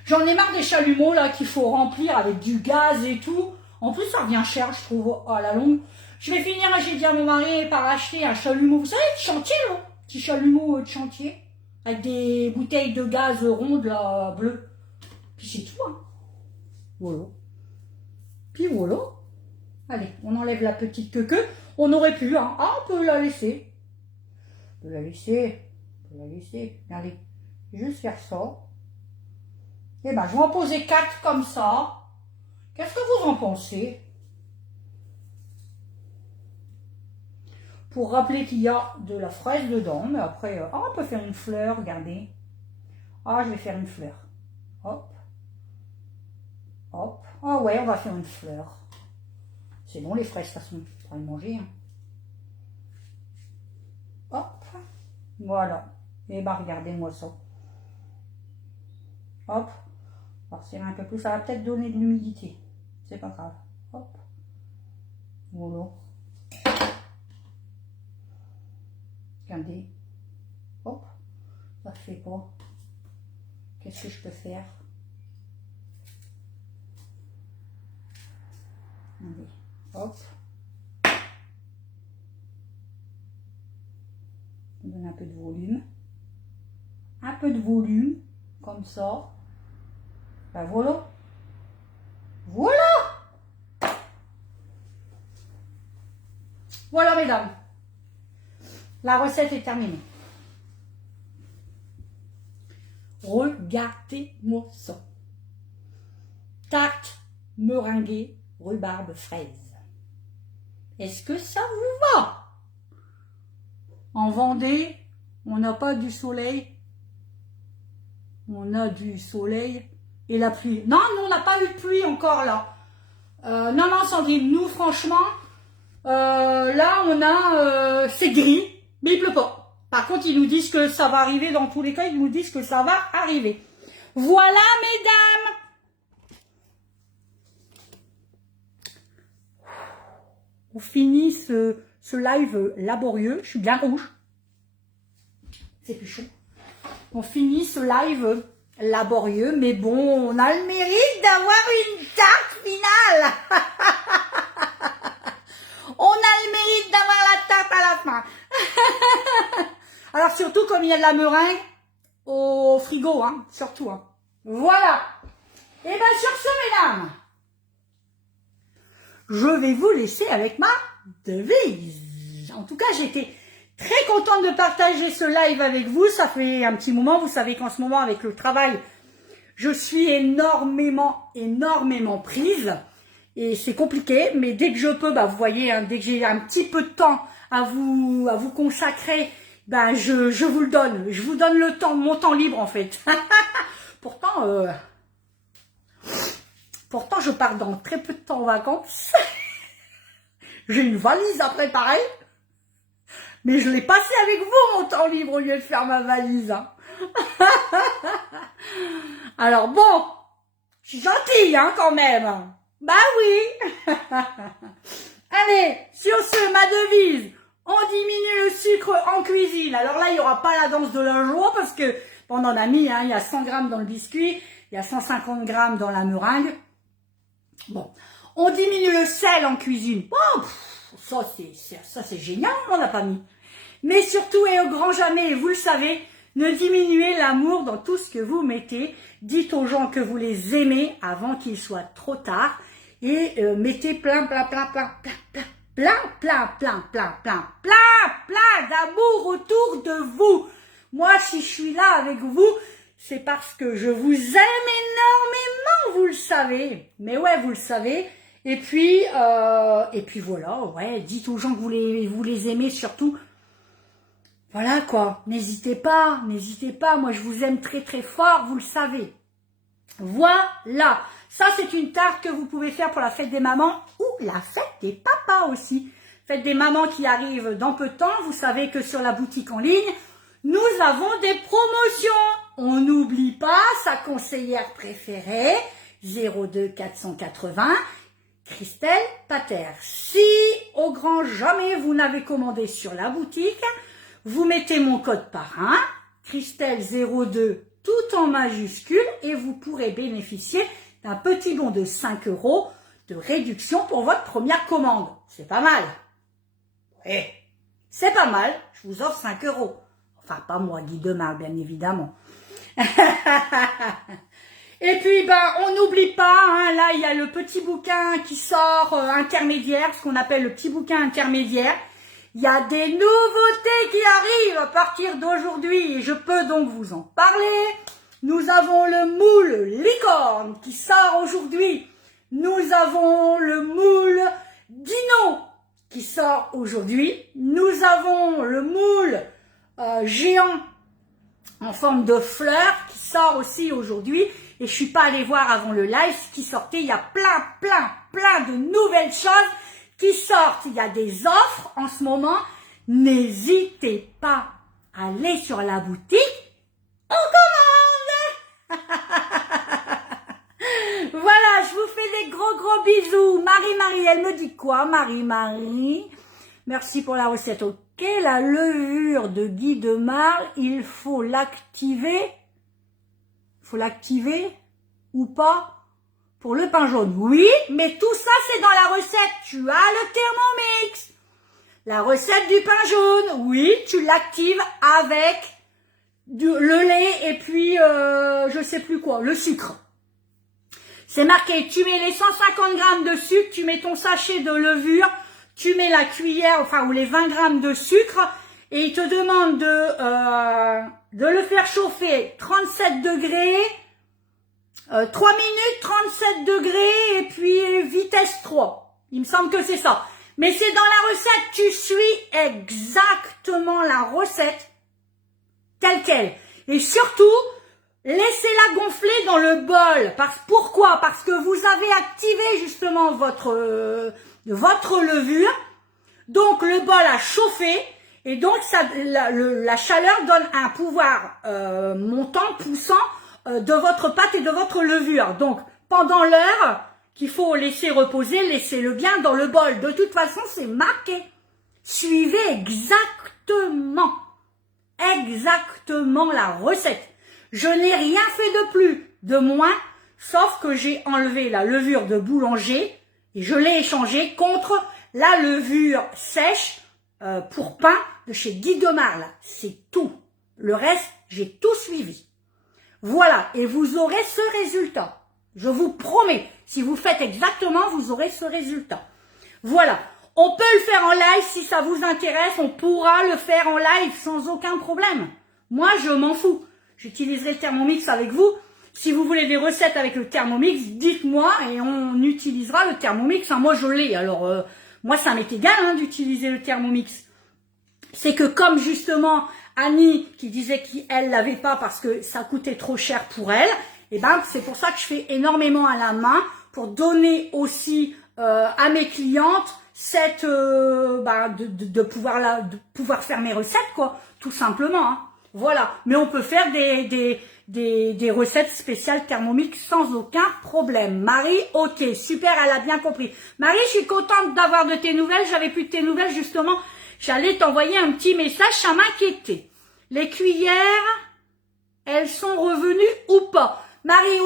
J'en ai marre des chalumeaux là qu'il faut remplir avec du gaz et tout. En plus, ça revient cher, je trouve, à la longue. Je vais finir, j'ai dit à mon mari, par acheter un chalumeau. Vous savez, de chantier, là. Petit chalumeau de chantier. Avec des bouteilles de gaz rondes, là, bleues. Puis c'est tout, hein. Voilà. Puis voilà. Allez, on enlève la petite queue. On aurait pu, hein. Ah, on peut la laisser. On peut la laisser. On peut la laisser. Allez, juste faire ça. Eh ben, je vais en poser 4 comme ça. Qu'est-ce que vous en pensez? Pour rappeler qu'il y a de la fraise dedans. Mais après, on peut faire une fleur, regardez. Ah, je vais faire une fleur. Hop. Hop. Ah ouais, on va faire une fleur. C'est bon les fraises, de toute façon. On pourra les manger. Hein. Hop. Voilà. Et ben, regardez-moi ça. Hop. On va resserrer un peu plus. Ça va peut-être donner de l'humidité. C'est pas grave. Hop. Voilà. Regardez. Hop. Ça fait quoi? Qu'est-ce que je peux faire? Allez. Hop. On donne un peu de volume. Un peu de volume. Comme ça. Ben voilà. Voilà. Voilà, mesdames. La recette est terminée. Regardez-moi ça. Tarte meringuée, rhubarbe, fraise. Est-ce que ça vous va? En Vendée, on n'a pas du soleil. On a du soleil et la pluie. Non, nous, on n'a pas eu de pluie encore là. Non, Sandrine, nous, franchement, là, on a... c'est gris, mais il pleut pas. Par contre, ils nous disent que ça va arriver. Dans tous les cas, ils nous disent que ça va arriver. Voilà, mesdames. On finit ce live laborieux. Je suis bien rouge. C'est plus chaud. On finit ce live laborieux, mais bon, on a le mérite d'avoir une tarte finale. On a le mérite d'avoir la tarte à la fin. Alors surtout comme il y a de la meringue au frigo, hein, surtout. Hein. Voilà. Et bien sur ce, mesdames, je vais vous laisser avec ma devise. En tout cas, j'étais très contente de partager ce live avec vous. Ça fait un petit moment. Vous savez qu'en ce moment, avec le travail, je suis énormément prise. Et c'est compliqué. Mais dès que je peux, bah, vous voyez, hein, dès que j'ai un petit peu de temps à vous consacrer, ben, je vous le donne. Je vous donne le temps, mon temps libre, en fait. Pourtant, je pars dans très peu de temps en vacances. J'ai une valise à préparer. Mais je l'ai passé avec vous, mon temps libre, au lieu de faire ma valise. Hein. Alors bon, je suis gentille, hein, quand même. Bah oui. Allez, sur ce, ma devise, on diminue le sucre en cuisine. Alors là, il n'y aura pas la danse de la joie parce que on en a mis, hein, il y a 100 grammes dans le biscuit, il y a 150 grammes dans la meringue. Bon, on diminue le sel en cuisine. Oh, ça c'est génial, on l'a pas mis. Mais surtout et au grand jamais, vous le savez, ne diminuez l'amour dans tout ce que vous mettez. Dites aux gens que vous les aimez avant qu'il soit trop tard. Et mettez plein d'amour autour de vous. Moi, si je suis là avec vous, c'est parce que je vous aime énormément, vous le savez. Mais ouais, vous le savez. Et puis voilà, ouais, dites aux gens que vous les aimez surtout. Voilà quoi, n'hésitez pas, moi je vous aime très très fort, vous le savez. Voilà, ça c'est une tarte que vous pouvez faire pour la fête des mamans ou la fête des papas aussi. Fête des mamans qui arrive dans peu de temps, vous savez que sur la boutique en ligne, nous avons des promotions. On n'oublie pas sa conseillère préférée, 02 480, Christelle Pater. Si au grand jamais vous n'avez commandé sur la boutique, vous mettez mon code parrain, Christelle02, tout en majuscule, et vous pourrez bénéficier d'un petit bon de 5 € de réduction pour votre première commande. C'est pas mal. Oui, c'est pas mal. Je vous offre 5 €. Enfin, pas moi, Guy Demar, bien évidemment. Et puis, on n'oublie pas, hein, là, il y a le petit bouquin qui sort intermédiaire, ce qu'on appelle le petit bouquin intermédiaire. Il y a des nouveautés qui arrivent à partir d'aujourd'hui et je peux donc vous en parler. Nous avons le moule licorne qui sort aujourd'hui. Nous avons le moule dino qui sort aujourd'hui. Nous avons le moule géant en forme de fleur qui sort aussi aujourd'hui. Et je suis pas allée voir avant le live ce qui sortait. Il y a plein de nouvelles choses qui sortent. Il y a des offres en ce moment. N'hésitez pas à aller sur la boutique. On commande. Voilà, je vous fais des gros bisous. Marie, elle me dit quoi, Marie? Merci pour la recette. Ok, la levure de Guy Demar, il faut l'activer. Faut l'activer ou pas? Pour le pain jaune, oui, mais tout ça c'est dans la recette. Tu as le Thermomix. La recette du pain jaune, oui, tu l'actives avec le lait et puis je sais plus quoi, le sucre. C'est marqué, tu mets les 150 grammes de sucre, tu mets ton sachet de levure, tu mets la cuillère, enfin ou les 20 grammes de sucre et il te demande de le faire chauffer 37 degrés. 3 minutes, 37 degrés et puis vitesse 3. Il me semble que c'est ça. Mais c'est dans la recette, tu suis exactement la recette telle quelle. Et surtout, laissez-la gonfler dans le bol. Pourquoi? Parce que vous avez activé justement votre levure. Donc le bol a chauffé et donc la chaleur donne un pouvoir montant, poussant de votre pâte et de votre levure. Donc, pendant l'heure qu'il faut laisser reposer, laissez-le bien dans le bol. De toute façon, c'est marqué. Suivez exactement la recette. Je n'ai rien fait de plus, de moins, sauf que j'ai enlevé la levure de boulanger et je l'ai échangée contre la levure sèche pour pain de chez Guy Demar. C'est tout. Le reste, j'ai tout suivi. Voilà, et vous aurez ce résultat. Je vous promets, si vous faites exactement, vous aurez ce résultat. Voilà, on peut le faire en live si ça vous intéresse, on pourra le faire en live sans aucun problème. Moi, je m'en fous. J'utiliserai le Thermomix avec vous. Si vous voulez des recettes avec le Thermomix, dites-moi et on utilisera le Thermomix. Hein, moi, je l'ai, alors moi, ça m'est égal hein, d'utiliser le Thermomix. C'est que comme justement Annie qui disait qu'elle l'avait pas parce que ça coûtait trop cher pour elle, et c'est pour ça que je fais énormément à la main pour donner aussi à mes clientes cette de pouvoir faire mes recettes quoi, tout simplement. Hein. Voilà, mais on peut faire des recettes spéciales Thermomix sans aucun problème. Marie, ok, super, elle a bien compris. Marie, je suis contente d'avoir de tes nouvelles. J'avais plus de tes nouvelles justement. J'allais t'envoyer un petit message, ça m'inquiétait. Les cuillères, elles sont revenues ou pas? Marie,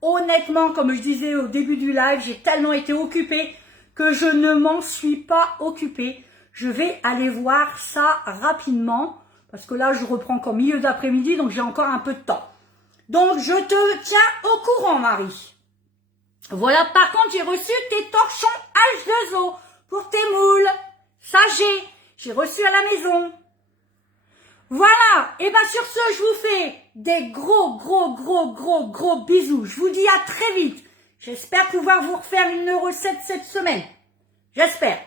honnêtement, comme je disais au début du live, j'ai tellement été occupée que je ne m'en suis pas occupée. Je vais aller voir ça rapidement, parce que là, je reprends qu'en milieu d'après-midi, donc j'ai encore un peu de temps. Donc, je te tiens au courant, Marie. Voilà, par contre, j'ai reçu tes torchons H2O pour tes moules. Ça, j'ai reçu à la maison. Voilà. Et ben sur ce, je vous fais des gros bisous. Je vous dis à très vite. J'espère pouvoir vous refaire une recette cette semaine. J'espère.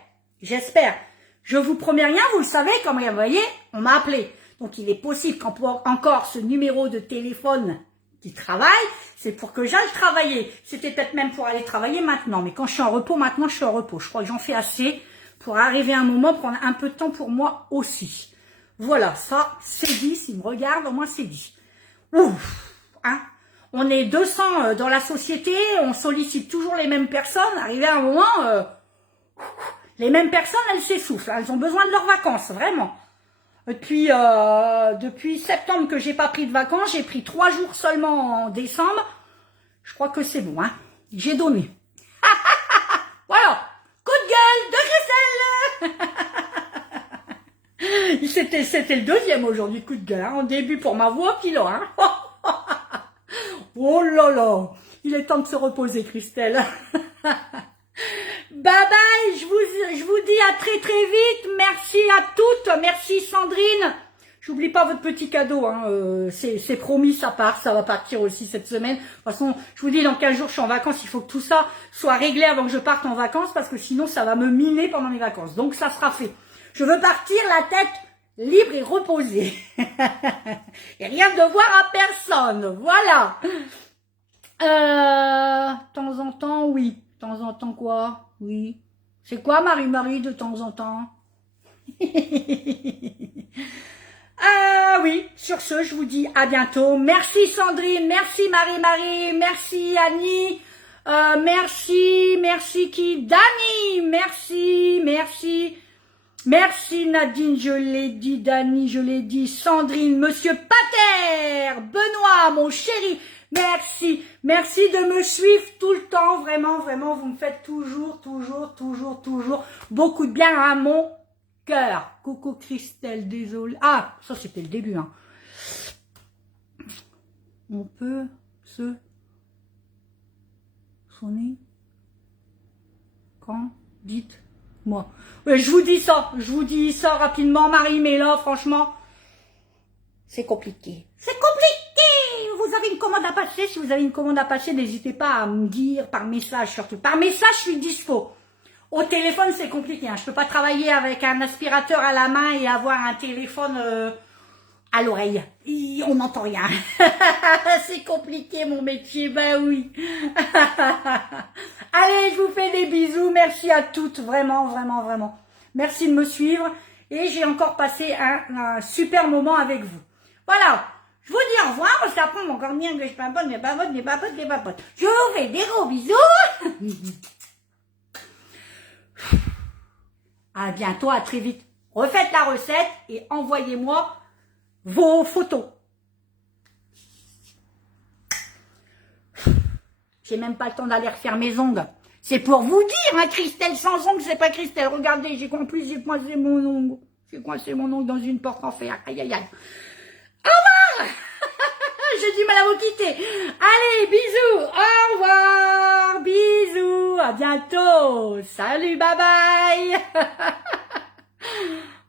Je vous promets rien, vous le savez, comme vous voyez, on m'a appelé. Donc il est possible qu'encore ce numéro de téléphone qui travaille, c'est pour que j'aille travailler. C'était peut-être même pour aller travailler maintenant. Mais quand je suis en repos, maintenant je suis en repos. Je crois que j'en fais assez pour arriver à un moment, prendre un peu de temps pour moi aussi. Voilà, ça c'est dit. S'il me regarde, au moins c'est dit. Ouf, hein. On est 200 dans la société, on sollicite toujours les mêmes personnes. Arrivé à un moment, les mêmes personnes, elles s'essoufflent. Elles ont besoin de leurs vacances, vraiment. Depuis septembre que j'ai pas pris de vacances, j'ai pris 3 jours seulement en décembre. Je crois que c'est bon, hein. J'ai donné. Voilà. Coup de gueule de Christelle. C'était le deuxième aujourd'hui, coup de gueule. Hein. Au début pour ma voix, puis là. Hein. Oh là là. Il est temps de se reposer, Christelle. Bye bye, je vous dis à très vite. Merci à toutes, merci Sandrine. J'oublie pas votre petit cadeau, hein. C'est promis, ça va partir aussi cette semaine. De toute façon, je vous dis, dans 15 jours, je suis en vacances, il faut que tout ça soit réglé avant que je parte en vacances, parce que sinon, ça va me miner pendant mes vacances. Donc, ça sera fait. Je veux partir la tête libre et reposée. Et rien de voir à personne, voilà. De temps en temps, oui. De temps en temps, quoi? Oui. C'est quoi, Marie, de temps en temps? Ah oui, sur ce, je vous dis à bientôt. Merci Sandrine, merci Marie, merci Annie, merci qui? Dani, merci Nadine, je l'ai dit, Dani, je l'ai dit, Sandrine, Monsieur Pater, Benoît, mon chéri. Merci de me suivre tout le temps, vraiment, vous me faites toujours beaucoup de bien à mon cœur. Coucou Christelle, désolée. Ah, ça c'était le début, hein. On peut se sonner quand dites-moi. Ouais, je vous dis ça rapidement, Marie, mais là, franchement, c'est compliqué. Vous avez une commande à passer, si vous avez une commande à passer, n'hésitez pas à me dire par message surtout. Par message, je suis dispo. Au téléphone, c'est compliqué. Hein. Je peux pas travailler avec un aspirateur à la main et avoir un téléphone à l'oreille. On n'entend rien. C'est compliqué mon métier, ben oui. Allez, je vous fais des bisous. Merci à toutes, vraiment. Merci de me suivre. Et j'ai encore passé un super moment avec vous. Voilà. Je vous dis au revoir, parce qu'après on va encore dire que je papote. Je vous fais des gros bisous. À bientôt, à très vite. Refaites la recette et envoyez-moi vos photos. J'ai même pas le temps d'aller refaire mes ongles. C'est pour vous dire, hein, Christelle sans ongles, c'est pas Christelle. Regardez, j'ai coincé mon ongle. J'ai coincé mon ongle dans une porte en fer. Aïe. Au revoir. J'ai du mal à vous quitter. Allez, bisous. Au revoir. Bisous. À bientôt. Salut, bye bye.